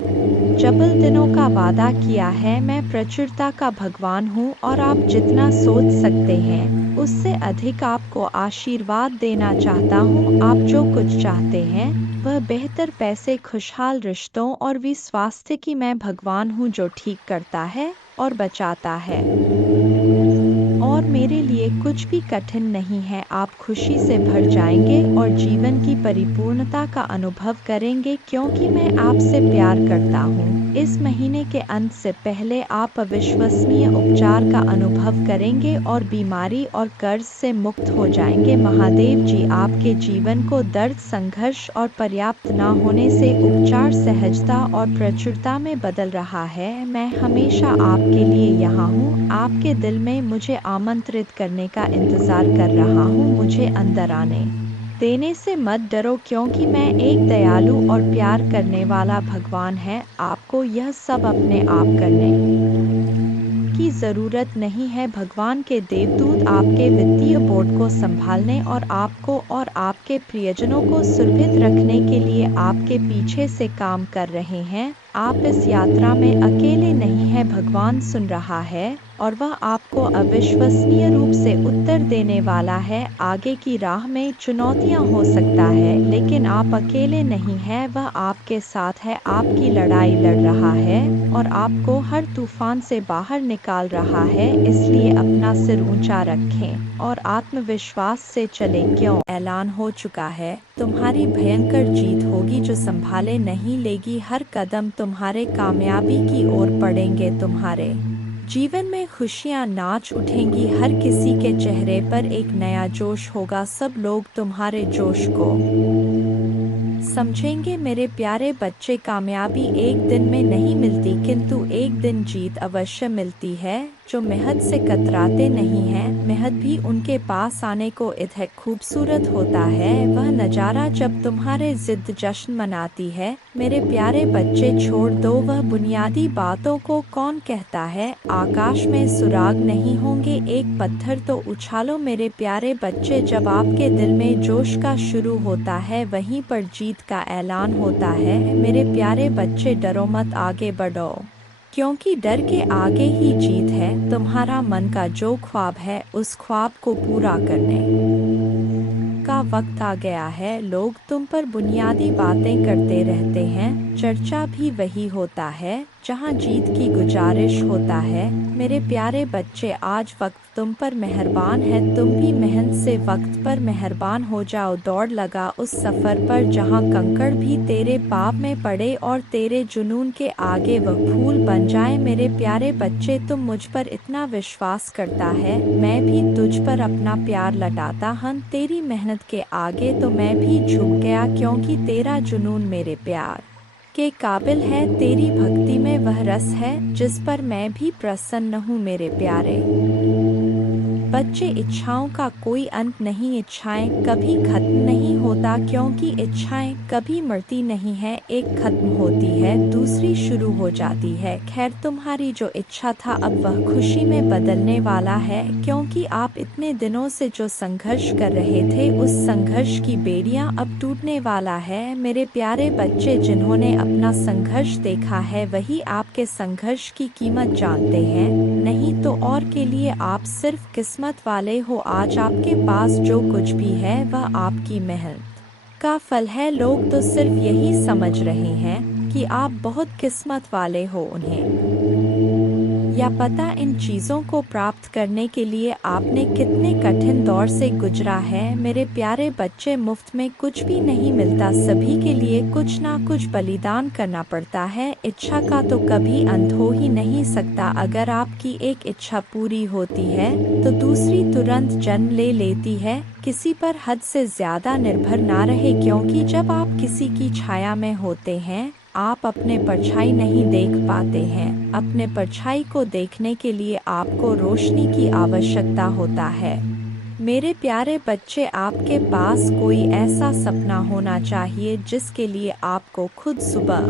जबल दिनों का वादा किया है। मैं प्रचुरता का भगवान हूँ और आप जितना सोच सकते हैं उससे अधिक आपको आशीर्वाद देना चाहता हूँ। आप जो कुछ चाहते हैं वह बेहतर पैसे, खुशहाल रिश्तों और भी स्वास्थ्य की मैं भगवान हूँ जो ठीक करता है और बचाता है। और और मेरे लिए कुछ भी कठिन नहीं है। आप खुशी से भर जाएंगे और जीवन की परिपूर्णता का अनुभव करेंगे क्योंकि मैं आपसे प्यार करता हूँ। इस महीने के अंत से पहले आप अविश्वसनीय उपचार का अनुभव करेंगे और बीमारी और कर्ज से मुक्त हो जाएंगे। महादेव जी आपके जीवन को दर्द, संघर्ष और पर्याप्त न होने से उपचार, सहजता और प्रचुरता में बदल रहा है। मैं हमेशा आपके लिए यहाँ हूँ, आपके दिल में मुझे आमंत्रित करने का इंतजार कर रहा हूँ। मुझे अंदर आने देने से मत डरो क्योंकि मैं एक दयालु और प्यार करने वाला भगवान है। आपको यह सब अपने आप करने की ज़रूरत नहीं है। भगवान के देवदूत आपके वित्तीय बोर्ड को संभालने और आपको और आपके प्रियजनों को सुरक्षित रखने के लिए आपके पीछे से काम कर रहे हैं। आप इस यात्रा में अकेले नहीं हैं। भगवान सुन रहा है और वह आपको अविश्वसनीय रूप से उत्तर देने वाला है। आगे की राह में चुनौतियां हो सकता है लेकिन आप अकेले नहीं हैं। वह आपके साथ है, आपकी लड़ाई लड़ रहा है और आपको हर तूफान से बाहर निकाल रहा है। इसलिए अपना सिर ऊंचा रखें और आत्मविश्वास से चलें। क्यों ऐलान हो चुका है, तुम्हारी भयंकर जीत होगी जो संभाले नहीं लेगी। हर कदम तुम्हारे कामयाबी की ओर पड़ेंगे। तुम्हारे जीवन में खुशियां नाच उठेंगी। हर किसी के चेहरे पर एक नया जोश होगा। सब लोग तुम्हारे जोश को समझेंगे। मेरे प्यारे बच्चे, कामयाबी एक दिन में नहीं मिलती किंतु एक दिन जीत अवश्य मिलती है। जो मेहनत से कतराते नहीं हैं, मेहनत भी उनके पास आने को इतना खूबसूरत होता है। वह नज़ारा जब तुम्हारे जिद जश्न मनाती है। मेरे प्यारे बच्चे, छोड़ दो वह बुनियादी बातों को। कौन कहता है आकाश में सुराग नहीं होंगे? एक पत्थर तो उछालो। मेरे प्यारे बच्चे, जब आपके दिल में जोश का शुरू होता है वहीं पर जीत का ऐलान होता है। मेरे प्यारे बच्चे, डरो मत, आगे बढ़ो क्योंकि डर के आगे ही जीत है। तुम्हारा मन का जो ख्वाब है उस ख्वाब को पूरा करने का वक्त आ गया है। लोग तुम पर बुनियादी बातें करते रहते हैं, चर्चा भी वही होता है जहां जीत की गुजारिश होता है। मेरे प्यारे बच्चे, आज वक्त तुम पर मेहरबान है। तुम भी मेहनत से वक्त पर मेहरबान हो जाओ। दौड़ लगा उस सफ़र पर जहां कंकड़ भी तेरे पाप में पड़े और तेरे जुनून के आगे वह फूल बन जाए। मेरे प्यारे बच्चे, तुम मुझ पर इतना विश्वास करता है, मैं भी तुझ पर अपना प्यार लौटाता हूं। तेरी मेहनत के आगे तो मैं भी झुक गया क्योंकि तेरा जुनून मेरे प्यार के काबिल है। तेरी भक्ति में वह रस है जिस पर मैं भी प्रसन्न हूँ। मेरे प्यारे बच्चे, इच्छाओं का कोई अंत नहीं। इच्छाएं कभी खत्म नहीं होता क्योंकि इच्छाएं कभी मरती नहीं है। एक खत्म होती है, दूसरी शुरू हो जाती है। खैर, तुम्हारी जो इच्छा था अब वह खुशी में बदलने वाला है क्योंकि आप इतने दिनों से जो संघर्ष कर रहे थे उस संघर्ष की बेड़ियां अब टूटने वाला है। मेरे प्यारे बच्चे, जिन्होंने अपना संघर्ष देखा है वही आपके संघर्ष की कीमत जानते हैं, नहीं तो और के लिए आप सिर्फ किस्मत वाले हो। आज आपके पास जो कुछ भी है वह आपकी मेहनत का फल है। लोग तो सिर्फ यही समझ रहे हैं कि आप बहुत किस्मत वाले हो। उन्हें या पता इन चीज़ों को प्राप्त करने के लिए आपने कितने कठिन दौर से गुजरा है। मेरे प्यारे बच्चे, मुफ्त में कुछ भी नहीं मिलता, सभी के लिए कुछ ना कुछ बलिदान करना पड़ता है। इच्छा का तो कभी अंत हो ही नहीं सकता। अगर आपकी एक इच्छा पूरी होती है तो दूसरी तुरंत जन्म ले लेती है। किसी पर हद से ज़्यादा निर्भर ना रहे क्योंकि जब आप किसी की छाया में होते हैं आप अपने परछाई नहीं देख पाते हैं। अपने परछाई को देखने के लिए आपको रोशनी की आवश्यकता होता है। मेरे प्यारे बच्चे, आपके पास कोई ऐसा सपना होना चाहिए जिसके लिए आपको खुद सुबह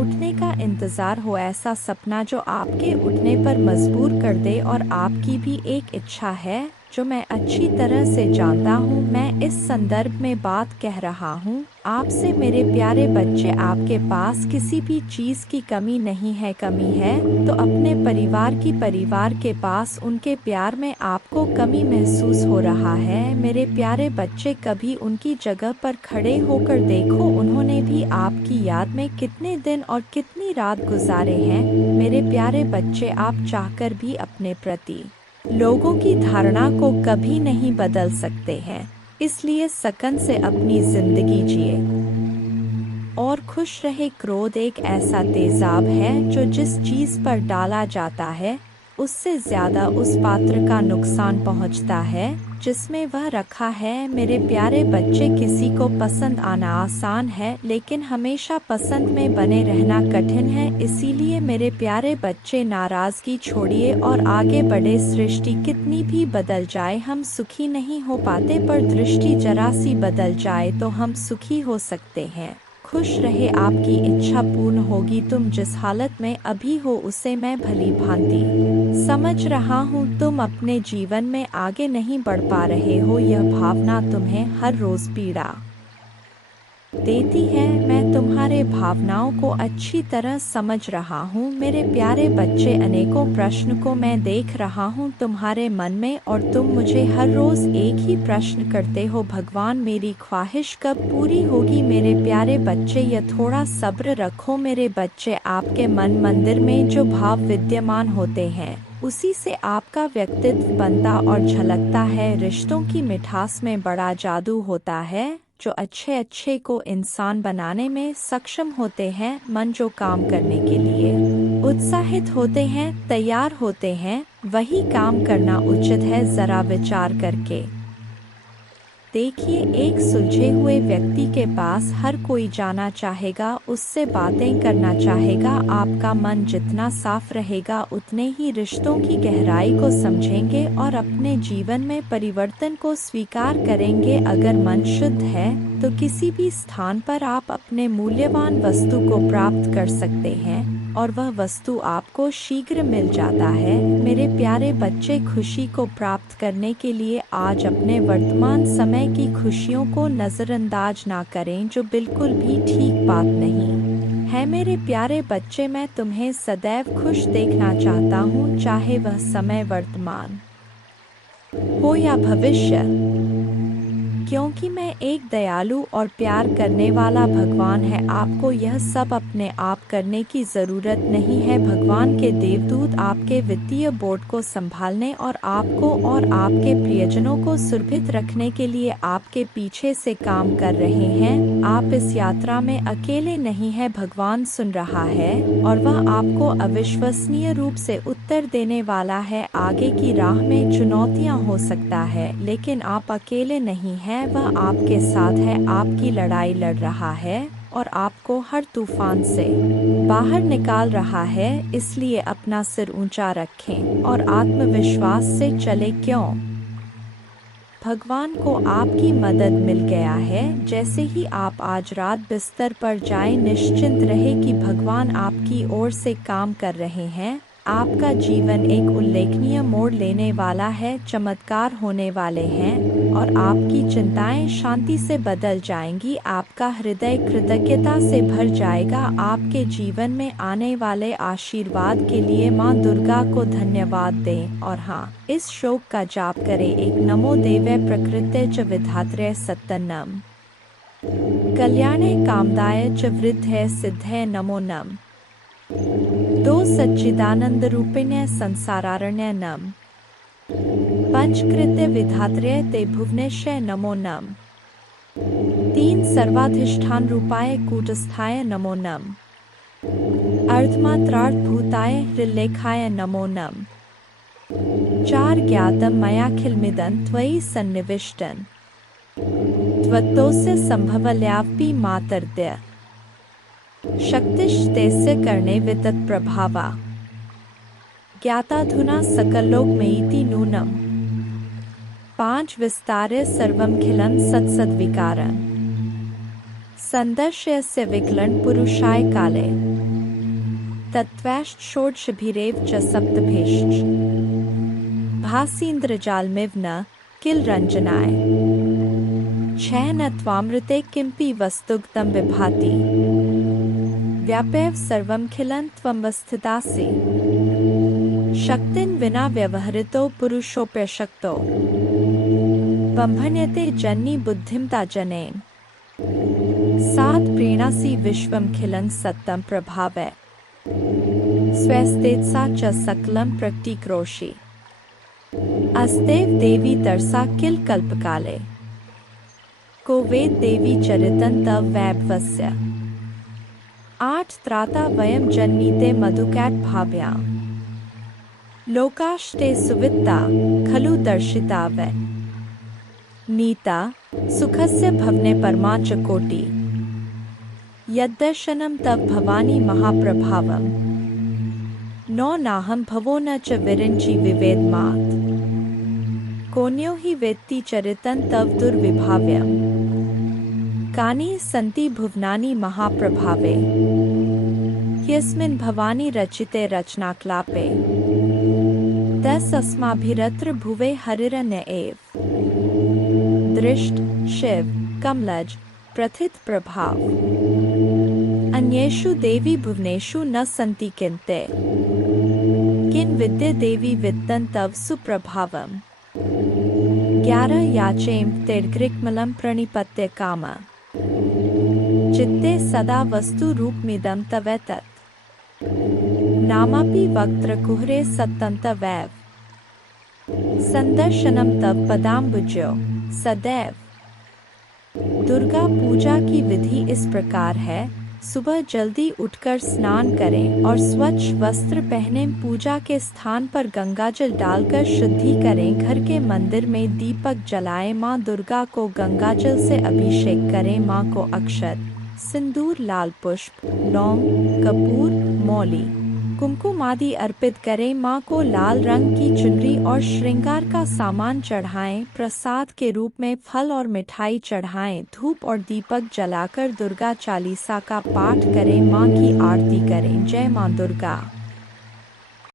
उठने का इंतज़ार हो। ऐसा सपना जो आपके उठने पर मजबूर कर दे। और आपकी भी एक इच्छा है जो मैं अच्छी तरह से जानता हूँ। मैं इस संदर्भ में बात कह रहा हूँ आपसे। मेरे प्यारे बच्चे, आपके पास किसी भी चीज़ की कमी नहीं है। कमी है तो अपने परिवार के पास उनके प्यार में आपको कमी महसूस हो रहा है। मेरे प्यारे बच्चे, कभी उनकी जगह पर खड़े होकर देखो। उन्होंने भी आपकी याद में कितने दिन और कितनी रात गुजारे हैं। मेरे प्यारे बच्चे, आप चाहकर भी अपने प्रति लोगों की धारणा को कभी नहीं बदल सकते हैं, इसलिए सकन से अपनी जिंदगी जिए और खुश रहे। क्रोध एक ऐसा तेजाब है जो जिस चीज पर डाला जाता है उससे ज्यादा उस पात्र का नुकसान पहुंचता है जिसमें वह रखा है। मेरे प्यारे बच्चे, किसी को पसंद आना आसान है लेकिन हमेशा पसंद में बने रहना कठिन है। इसीलिए मेरे प्यारे बच्चे, नाराजगी छोड़िए और आगे बढ़े। सृष्टि कितनी भी बदल जाए हम सुखी नहीं हो पाते, पर दृष्टि जरा सी बदल जाए तो हम सुखी हो सकते हैं। खुश रहे, आपकी इच्छा पूर्ण होगी। तुम जिस हालत में अभी हो उसे मैं भली भांति समझ रहा हूँ। तुम अपने जीवन में आगे नहीं बढ़ पा रहे हो, यह भावना तुम्हें हर रोज पीड़ा देती है। मैं तुम्हारे भावनाओं को अच्छी तरह समझ रहा हूँ मेरे प्यारे बच्चे। अनेकों प्रश्न को मैं देख रहा हूँ तुम्हारे मन में और तुम मुझे हर रोज एक ही प्रश्न करते हो, भगवान मेरी ख्वाहिश कब पूरी होगी। मेरे प्यारे बच्चे, यह थोड़ा सब्र रखो मेरे बच्चे। आपके मन मंदिर में जो भाव विद्यमान होते हैं उसी से आपका व्यक्तित्व बनता और झलकता है। रिश्तों की मिठास में बड़ा जादू होता है। जो अच्छे अच्छे को इंसान बनाने में सक्षम होते हैं, मन जो काम करने के लिए उत्साहित होते हैं, तैयार होते हैं, वही काम करना उचित है। जरा विचार करके देखिए, एक सुलझे हुए व्यक्ति के पास हर कोई जाना चाहेगा, उससे बातें करना चाहेगा। आपका मन जितना साफ रहेगा उतने ही रिश्तों की गहराई को समझेंगे और अपने जीवन में परिवर्तन को स्वीकार करेंगे। अगर मन शुद्ध है तो किसी भी स्थान पर आप अपने मूल्यवान वस्तु को प्राप्त कर सकते हैं और वह वस्तु आपको शीघ्र मिल जाता है। मेरे प्यारे बच्चे, खुशी को प्राप्त करने के लिए आज अपने वर्तमान समय की खुशियों को नज़रअंदाज ना करें, जो बिल्कुल भी ठीक बात नहीं है। मेरे प्यारे बच्चे, मैं तुम्हें सदैव खुश देखना चाहता हूँ, चाहे वह समय वर्तमान हो या भविष्य, क्योंकि मैं एक दयालु और प्यार करने वाला भगवान है। आपको यह सब अपने आप करने की ज़रूरत नहीं है। भगवान के देवदूत आपके वित्तीय बोर्ड को संभालने और आपको और आपके प्रियजनों को सुरक्षित रखने के लिए आपके पीछे से काम कर रहे हैं। आप इस यात्रा में अकेले नहीं हैं, भगवान सुन रहा है और वह आपको अविश्वसनीय रूप से उत्तर देने वाला है। आगे की राह में चुनौतियाँ हो सकता है लेकिन आप अकेले नहीं हैं, वह आपके साथ है, आपकी लड़ाई लड़ रहा है और आपको हर तूफान से बाहर निकाल रहा है। इसलिए अपना सिर ऊंचा रखें और आत्मविश्वास से चले। क्यों? भगवान को आपकी मदद मिल गया है। जैसे ही आप आज रात बिस्तर पर जाएं, निश्चिंत रहे कि भगवान आपकी ओर से काम कर रहे हैं। आपका जीवन एक उल्लेखनीय मोड़ लेने वाला है, चमत्कार होने वाले हैं और आपकी चिंताएं शांति से बदल जाएंगी। आपका हृदय कृतज्ञता से भर जाएगा। आपके जीवन में आने वाले आशीर्वाद के लिए माँ दुर्गा को धन्यवाद दें और हाँ, इस श्लोक का जाप करें। एक नमो देवै प्रकृते च विधात्रे सत्तनम कल्याणे कामदाय च वृद्धे सिद्धे नमो नम। दो सच्चिदानंद रूपिण्य संसारारण्य नम। पंचकृत्य विधात्रे ते भुवनेश्य नमो नम। तीन सर्वाधिष्ठान रूपाय कूटस्थाय नमो नम। अर्धमात्रार्थ भूताय हृल्लेखाय नमो नम। चार ज्ञातम मयाखिलमिदं त्वयि सन्निविष्टन् त्वत्तोस्य संभवल्यापि मातर्दय शक्तिस्तेस्य कर्णे वितत प्रभावा ज्ञाताधुना सकल्लोकमेति नूनम। पांच विस्तार्य सर्वमखिलं सत्सद्विकारं संदर्शयस्य विकलं पुरुषाय काले तत्त्वैश्च षोडशभिरेव च सप्तभेश्च भासीन्द्रजालमिव न किल रंजनाय छह न त्वामृते किंपि वस्तुगतं विभाति व्यापैव सर्वमखिलं त्वमवस्थितासि शक्तिन विना व्यवहृतो पुरुषोऽप्यशक्तो बंभन्यते जन्नी बुद्धिमता जनेन सात प्रीणासि विश्वमखिलं सत्तं प्रभावै स्वस्तेजसा च सकलं प्रकटीकरोषि अस्तेव देवी तरसा किल कल्पकाले को वेद देवी चरितं तव वैभवस्य 8 त्राता वयं जन्मीते मधुकैट भाभ्यां लोकाश्ते सुवित्ता खलु दर्शिता वै नीता सुखस्य भवने परमा च कोटि यद्दर्शनं तव भवानी महाप्रभावम् नो नाहं भवो न च विरिञ्चि विवेदमात् कोन्यो हि वेत्ति चरितं तव दुर्विभाव्यम् कानि सन्ति भुवनानि महाप्रभावे ह्यस्मिन् भवानी रचिते रचनाक्लापे तस्माभिरत्र भुवे हरिरन्य एव दृष्ट शिव कमलज प्रथित प्रभाव अन्येषु देवी भुवनेषु न सन्ति किन्ते किं विद्ये देवी वित्तं तव सुप्रभावम् 11 याचेम तेर्ग्रिक्मलं प्रणिपत्य काम चित्ते सदा वस्तु रूपमिदं तवेतत् नामापि वक्त्रकुहरे सत्तं तवैव संदर्शनम तव पदाम्बुजो सदैव। दुर्गा पूजा की विधि इस प्रकार है। सुबह जल्दी उठकर स्नान करें और स्वच्छ वस्त्र पहने पूजा के स्थान पर गंगाजल डालकर शुद्धि करें। घर के मंदिर में दीपक जलाएं। माँ दुर्गा को गंगाजल से अभिषेक करें। माँ को अक्षत सिंदूर लाल पुष्प लौंग कपूर मौली कुमकुम आदि अर्पित करें। माँ को लाल रंग की चुनरी और श्रृंगार का सामान चढ़ाएं। प्रसाद के रूप में फल और मिठाई चढ़ाएं। धूप और दीपक जलाकर दुर्गा चालीसा का पाठ करें। माँ की आरती करें। जय माँ दुर्गा।